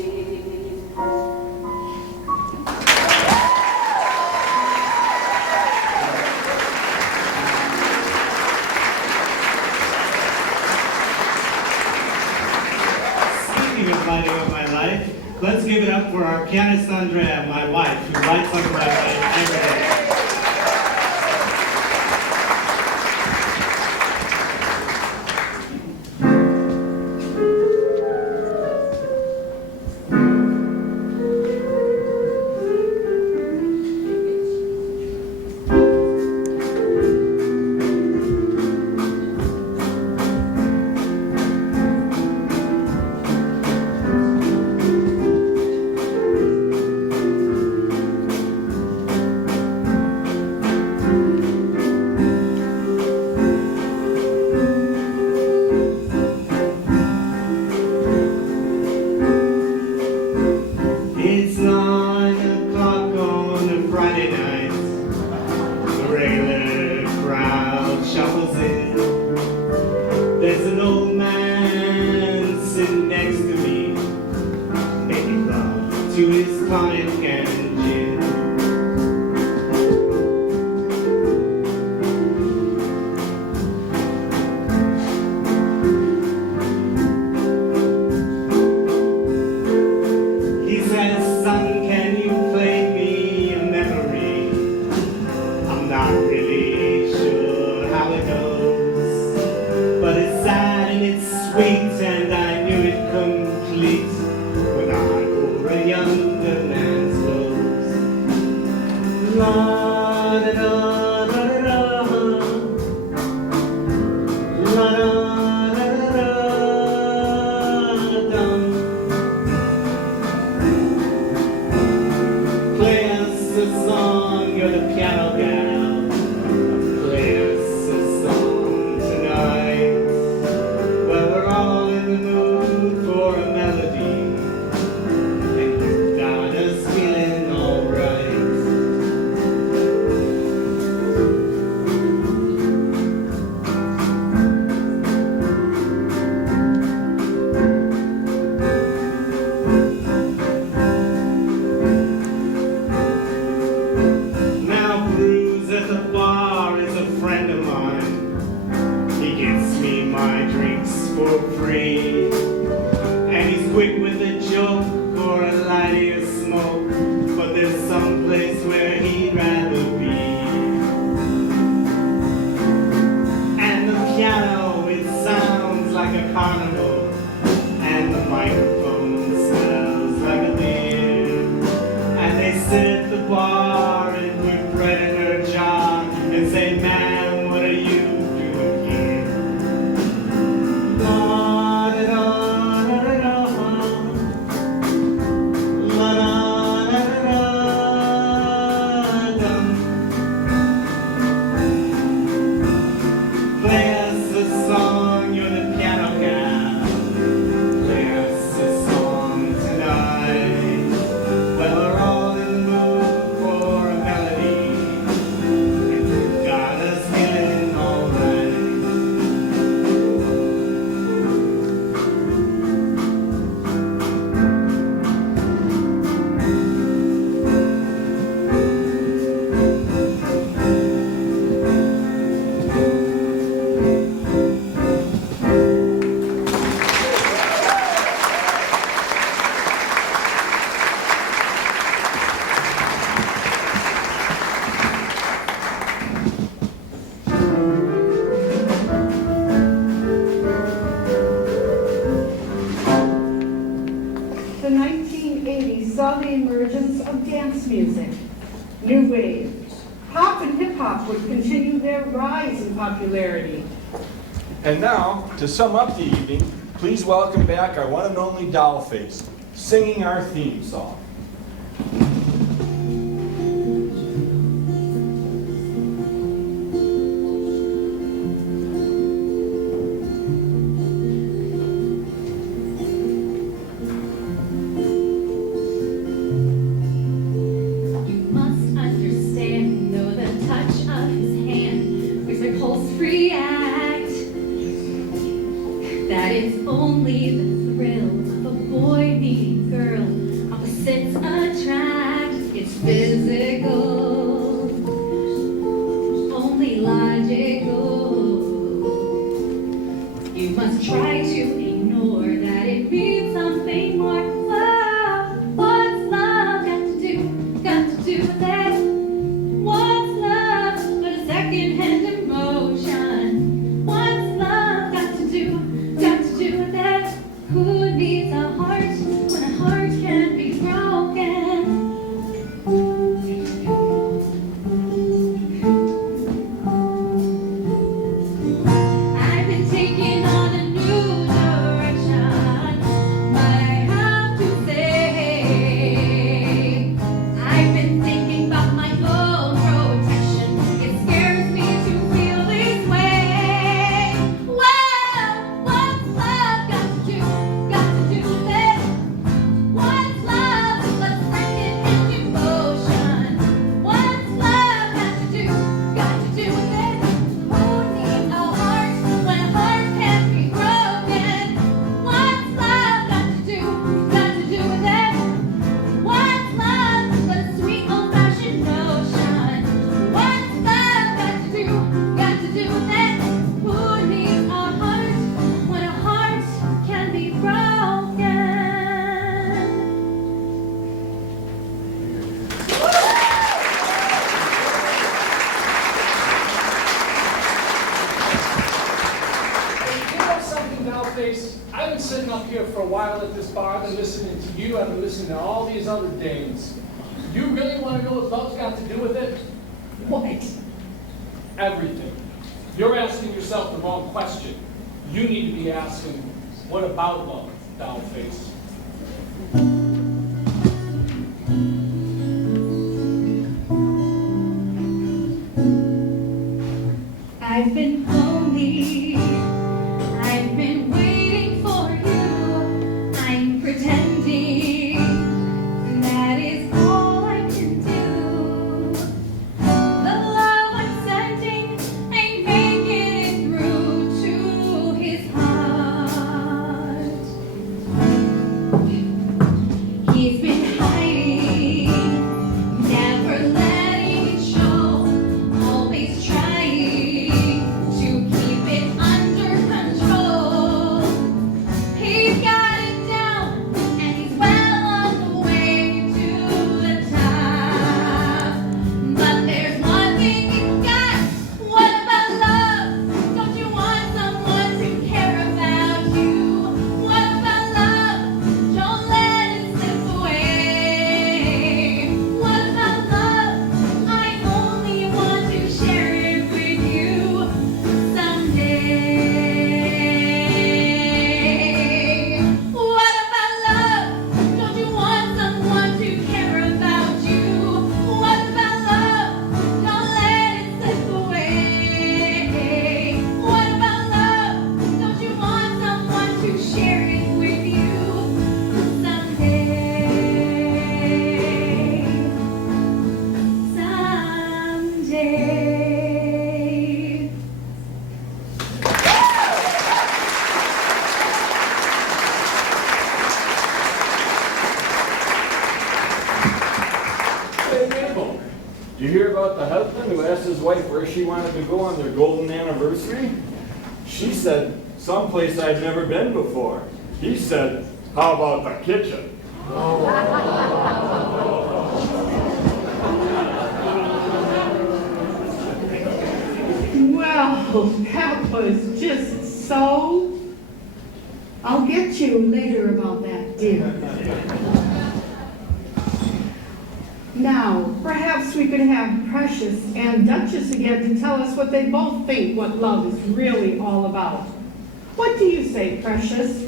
Speaking of lighting up my life, let's give it up for our pianist Andrea, my wife, who lights up my life every day. The 1980s saw the emergence of dance music, new wave. Pop and hip-hop would continue their rise in popularity. And now, to sum up the evening, please welcome back our one and only Dollface, singing our theme song. I've been sitting up here for a while at this bar and listening to you. I've been listening to all these other dames. You really want to know what love's got to do with it? What? Everything. You're asking yourself the wrong question. You need to be asking, what about love, doll face? I've been lonely, I've been waiting for you, I'm pretending, that is all I can do. The love I'm sending ain't making it through to his heart. He's been hiding, never letting it show, always trying to keep it under control. He's got it down, and he's well on the way to the top. But there's one thing he's got. What about love? Don't you want someone to care about you? What about love? Don't let it slip away. What about love? I only want to share it with you someday. What about love? Don't you want someone to care about you? What about love? Don't let it slip away. What about love? Don't you want someone to share it with you someday? Someday. Hey, Abel, did you hear about the husband who asked his wife where she wanted to go on their golden anniversary? She said, someplace I'd never been before. He said, how about the kitchen? Well, that was just so. I'll get you later about that, dear. Now, perhaps we could have Precious and Duchess again to tell us what they both think what love is really all about. What do you say, Precious?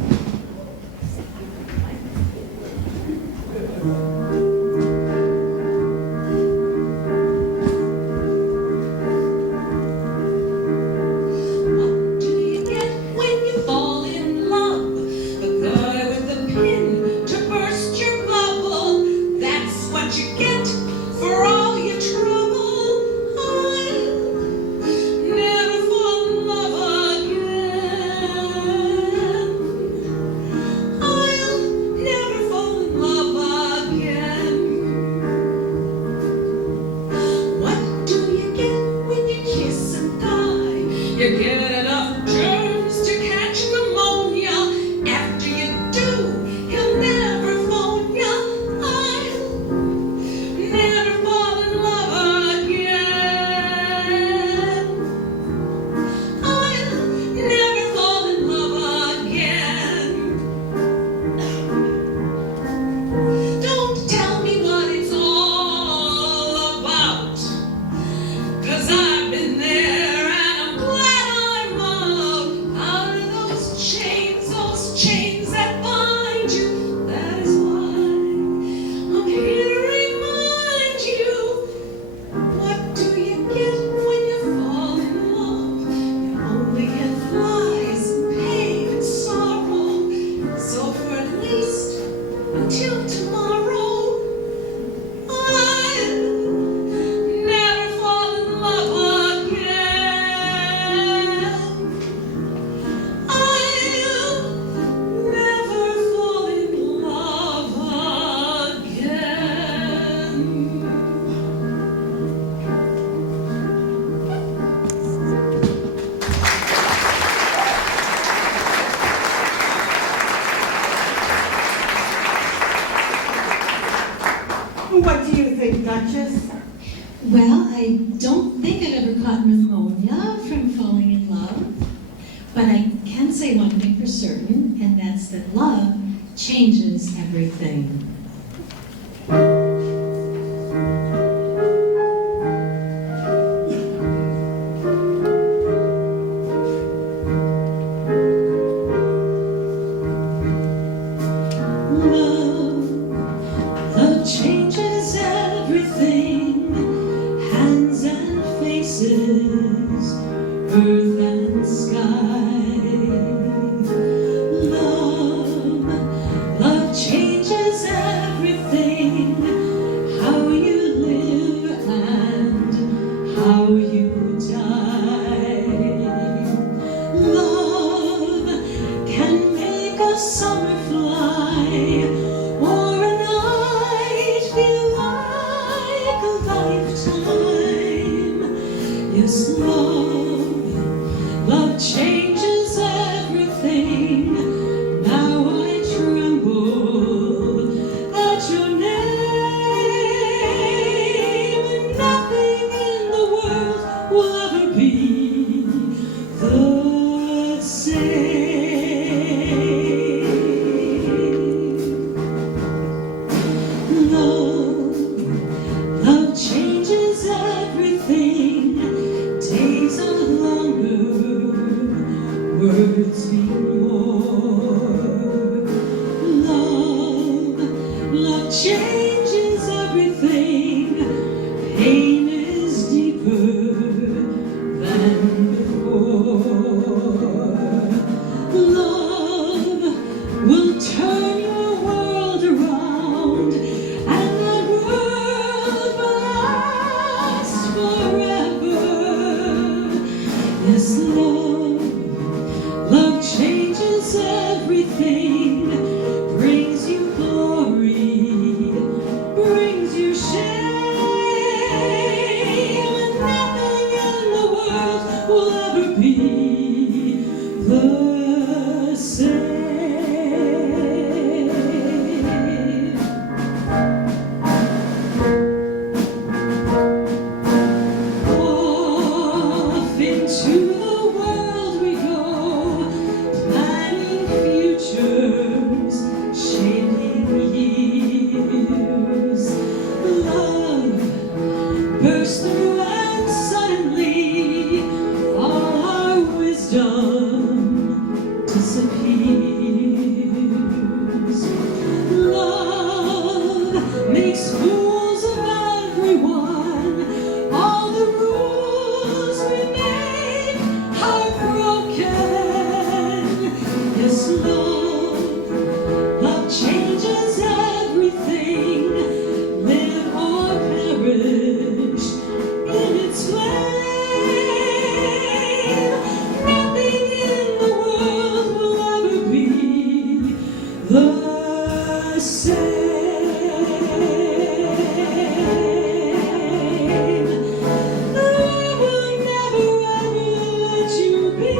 What do you get when you fall in love? A guy with a pin to burst your bubble. That's what you get for all your trouble. I'll never fall in love again. I'll never fall in love again. What do you get when you kiss a guy? You get enough germs to catch pneumonia. After you do, he'll never phone ya. I'll never fall in love again. I'll never fall in love again. Don't tell me what it's all about, 'cause I've been there and I'm glad I'm out of those chains that bind you. That is why I'm here to remind you. What do you get when you fall in love? You only get lies and pain and sorrow. So for at least until tomorrow, I'll never fall in love again. I'll never fall in love again. What do you think, Duchess? Well, I don't think I've ever caught pneumonia from falling in love, but I can say one thing for certain, and that's that love changes everything. embraces earth and sky. Love changes everything, how you live and how you die. Love can make a summer fly, or a night feel like a lifetime. Yes, love changes everything. Now I tremble at your name, and nothing in the world will ever be the same. Love changes everything. Days are longer, words mean more. Love changes everything. Pain is deeper than before. Love will turn your world around, and that world will last forever. Yes, love changes everything, brings you glory, brings you shame, and nothing in the world will ever be the same. Off into the world we go, planning futures, shaping years. Love bursts through and suddenly all our wisdom disappears. Love makes fools of everyone. All the rules we made are broken. Yes, love changes everything. Live or perish in its flame. Nothing in the world will ever be the same. I will never ever let you be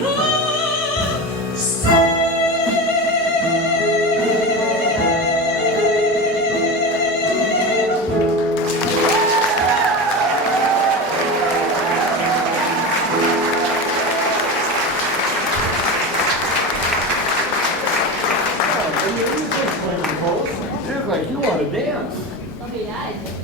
the same. You look like you want to dance. Okay, yeah, I did.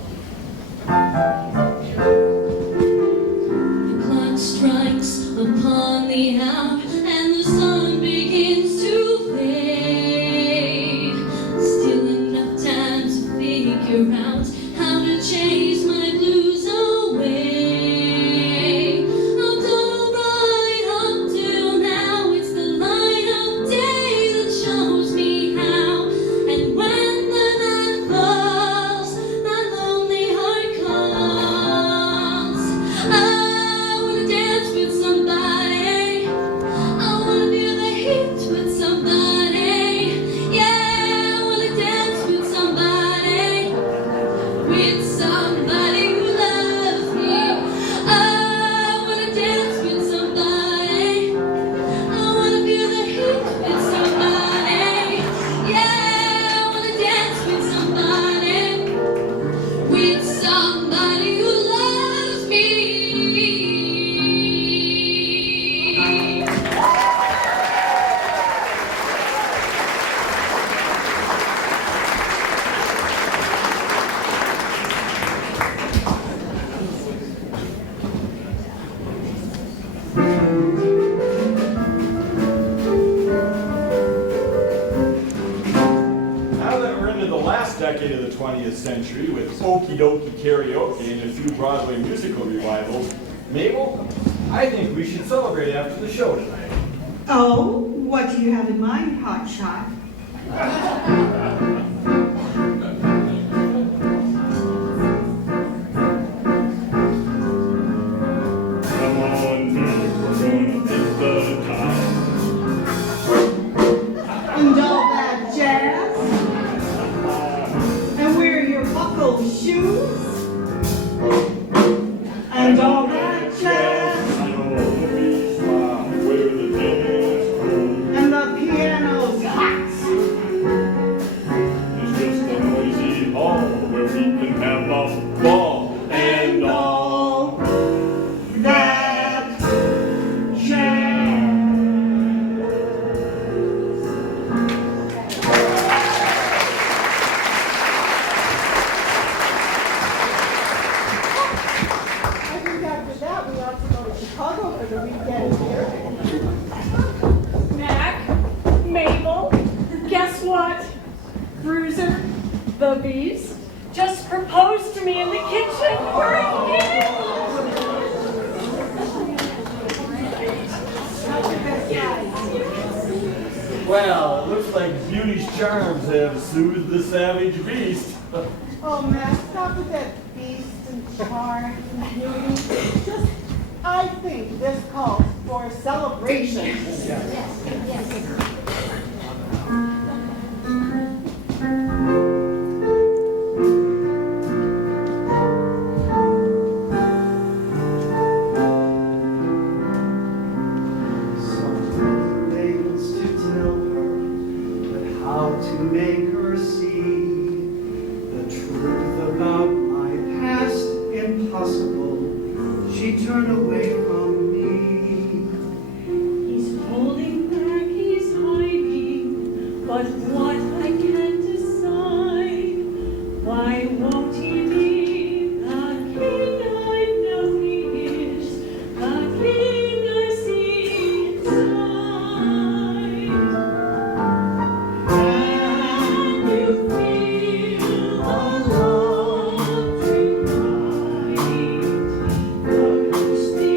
The clock strikes upon the hour, and the sun begins to fade. Still enough time to figure out how to chase my blues away. I've done right up till now. It's the light of day that shows me how. And when the night falls, my lonely heart calls. I wanna dance with somebody. I wanna feel the heat with somebody. Yeah, I wanna dance with somebody. With somebody who loves me. I wanna dance with somebody. I wanna feel the heat with somebody. Yeah, I wanna dance with somebody. With somebody who loves me. Now that we're into the last decade of the 20th century with Hokey Dokey karaoke and a few Broadway musical revivals, Mabel, I think we should celebrate after the show tonight. Oh, what do you have in mind, hotshot? Come on, Billy, we're gonna hit the town. And all that jazz? And wear your buckled shoes? And all that jazz? I know we smile where the dance goes. And the piano's hot? It's just a noisy hall where we can have a ball and all that jazz. I think after that, we ought to go to Chicago for the weekend here. Mac, Mabel, guess what? Bruiser, the beast, just proposed to me in the kitchen. We're engaged. Well, it looks like beauty's charms have soothed the savage beast. Oh, Matt, stop with that beast and charm and beauty. Just, I think this calls for a celebration. Some things to tell her, but how to make her see the truth about my past impossible. She turned away from me. He's holding back, he's hiding, but what I can't decide. Why won't he be the king I know he is, the king I see inside? Can you feel the love tonight? Notice the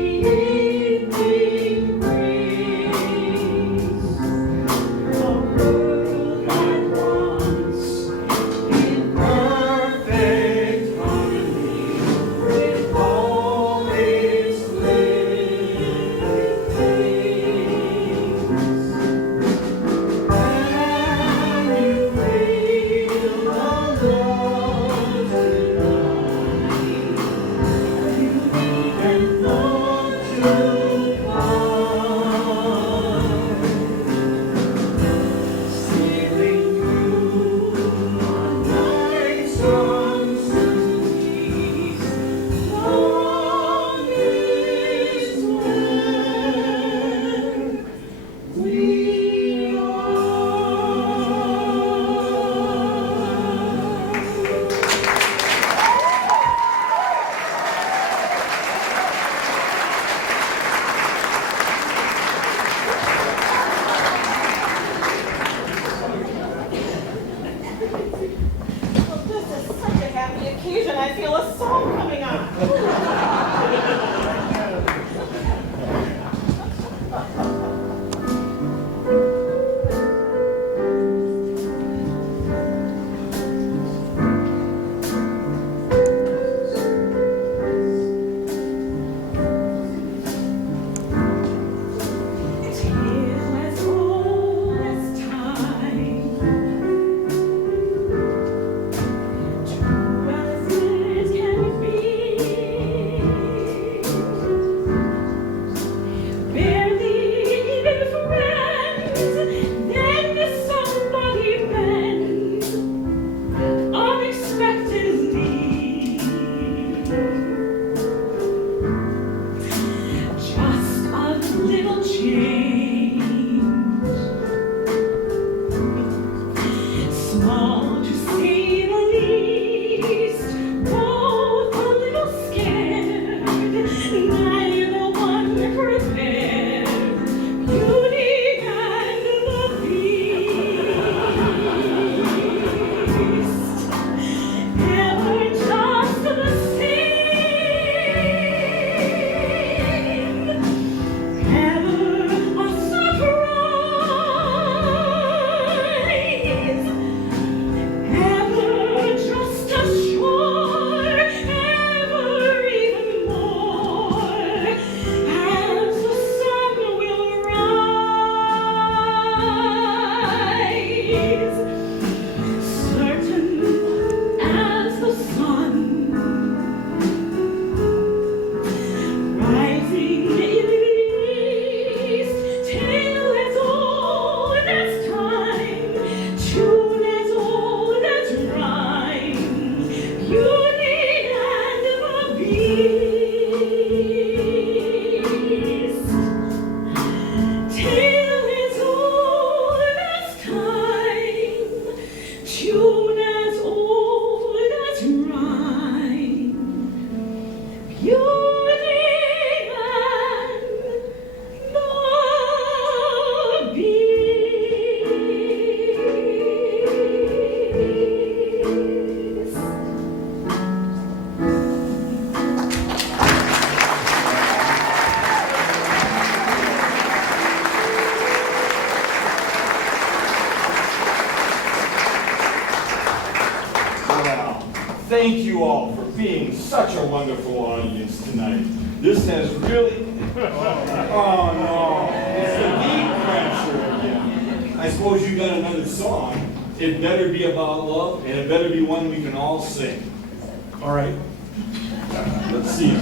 evening breeze, a world that once in perfect harmony with all its living things. Can you feel the love tonight? And thought to find, sailing through the night's uncertainties, love is where we are. Well, this is such a happy occasion. I feel a song coming on. It's here as old as time. True as it can be. Thank you all for being such a wonderful audience tonight. This has really... Oh no, it's the beat crasher again. I suppose you got another song. It better be about love, and it better be one we can all sing. All right. Let's see.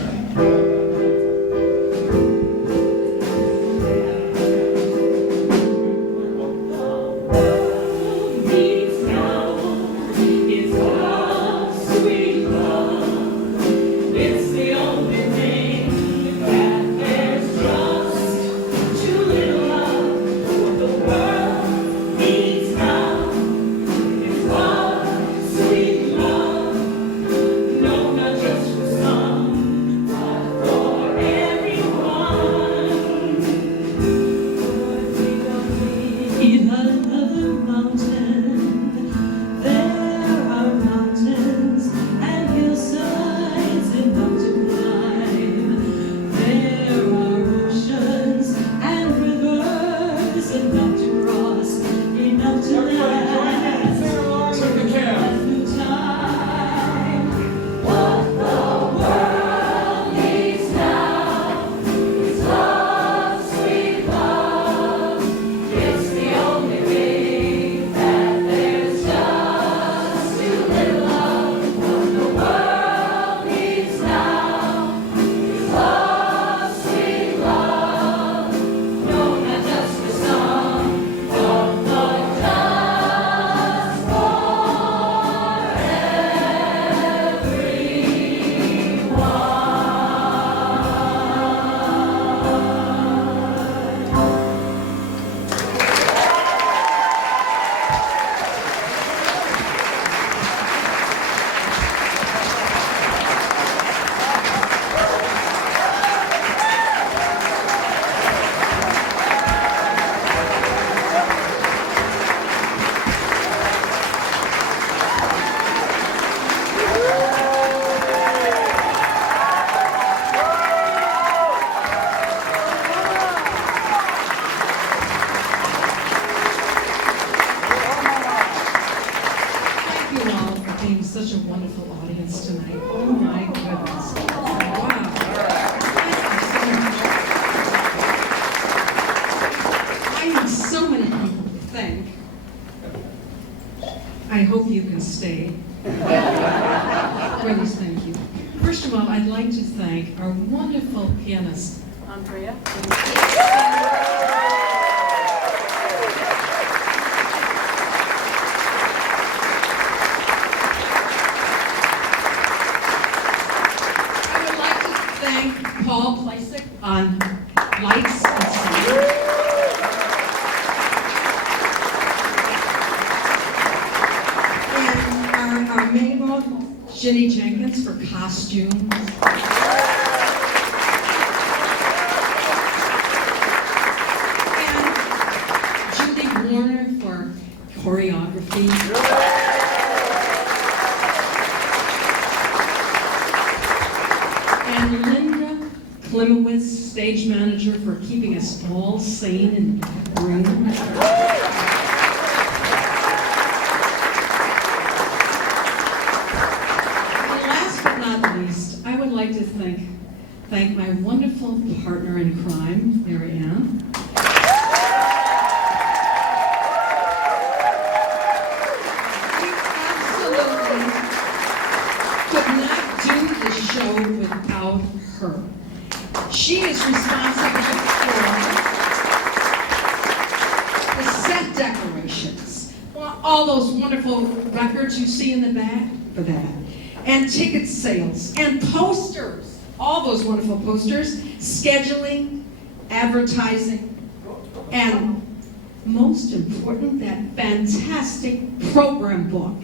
Such a wonderful audience tonight. Oh my goodness. Wow. I have so many people to thank. I hope you can stay for this thank you. First of all, I'd like to thank our wonderful pianist, Andrea. Paul Plasek on lights and sound. And our maid, Jenny Jenkins, for costumes. And Judy Warner for choreography. Klimowitz, stage manager, for keeping us all sane in the room. And last but not least, I would like to thank my wonderful partner in crime, Mary Ann. We absolutely could not do the show without her. She is responsible for the set decorations, all those wonderful records you see in the back for that, and ticket sales, and posters, all those wonderful posters, scheduling, advertising, and most important, that fantastic program book.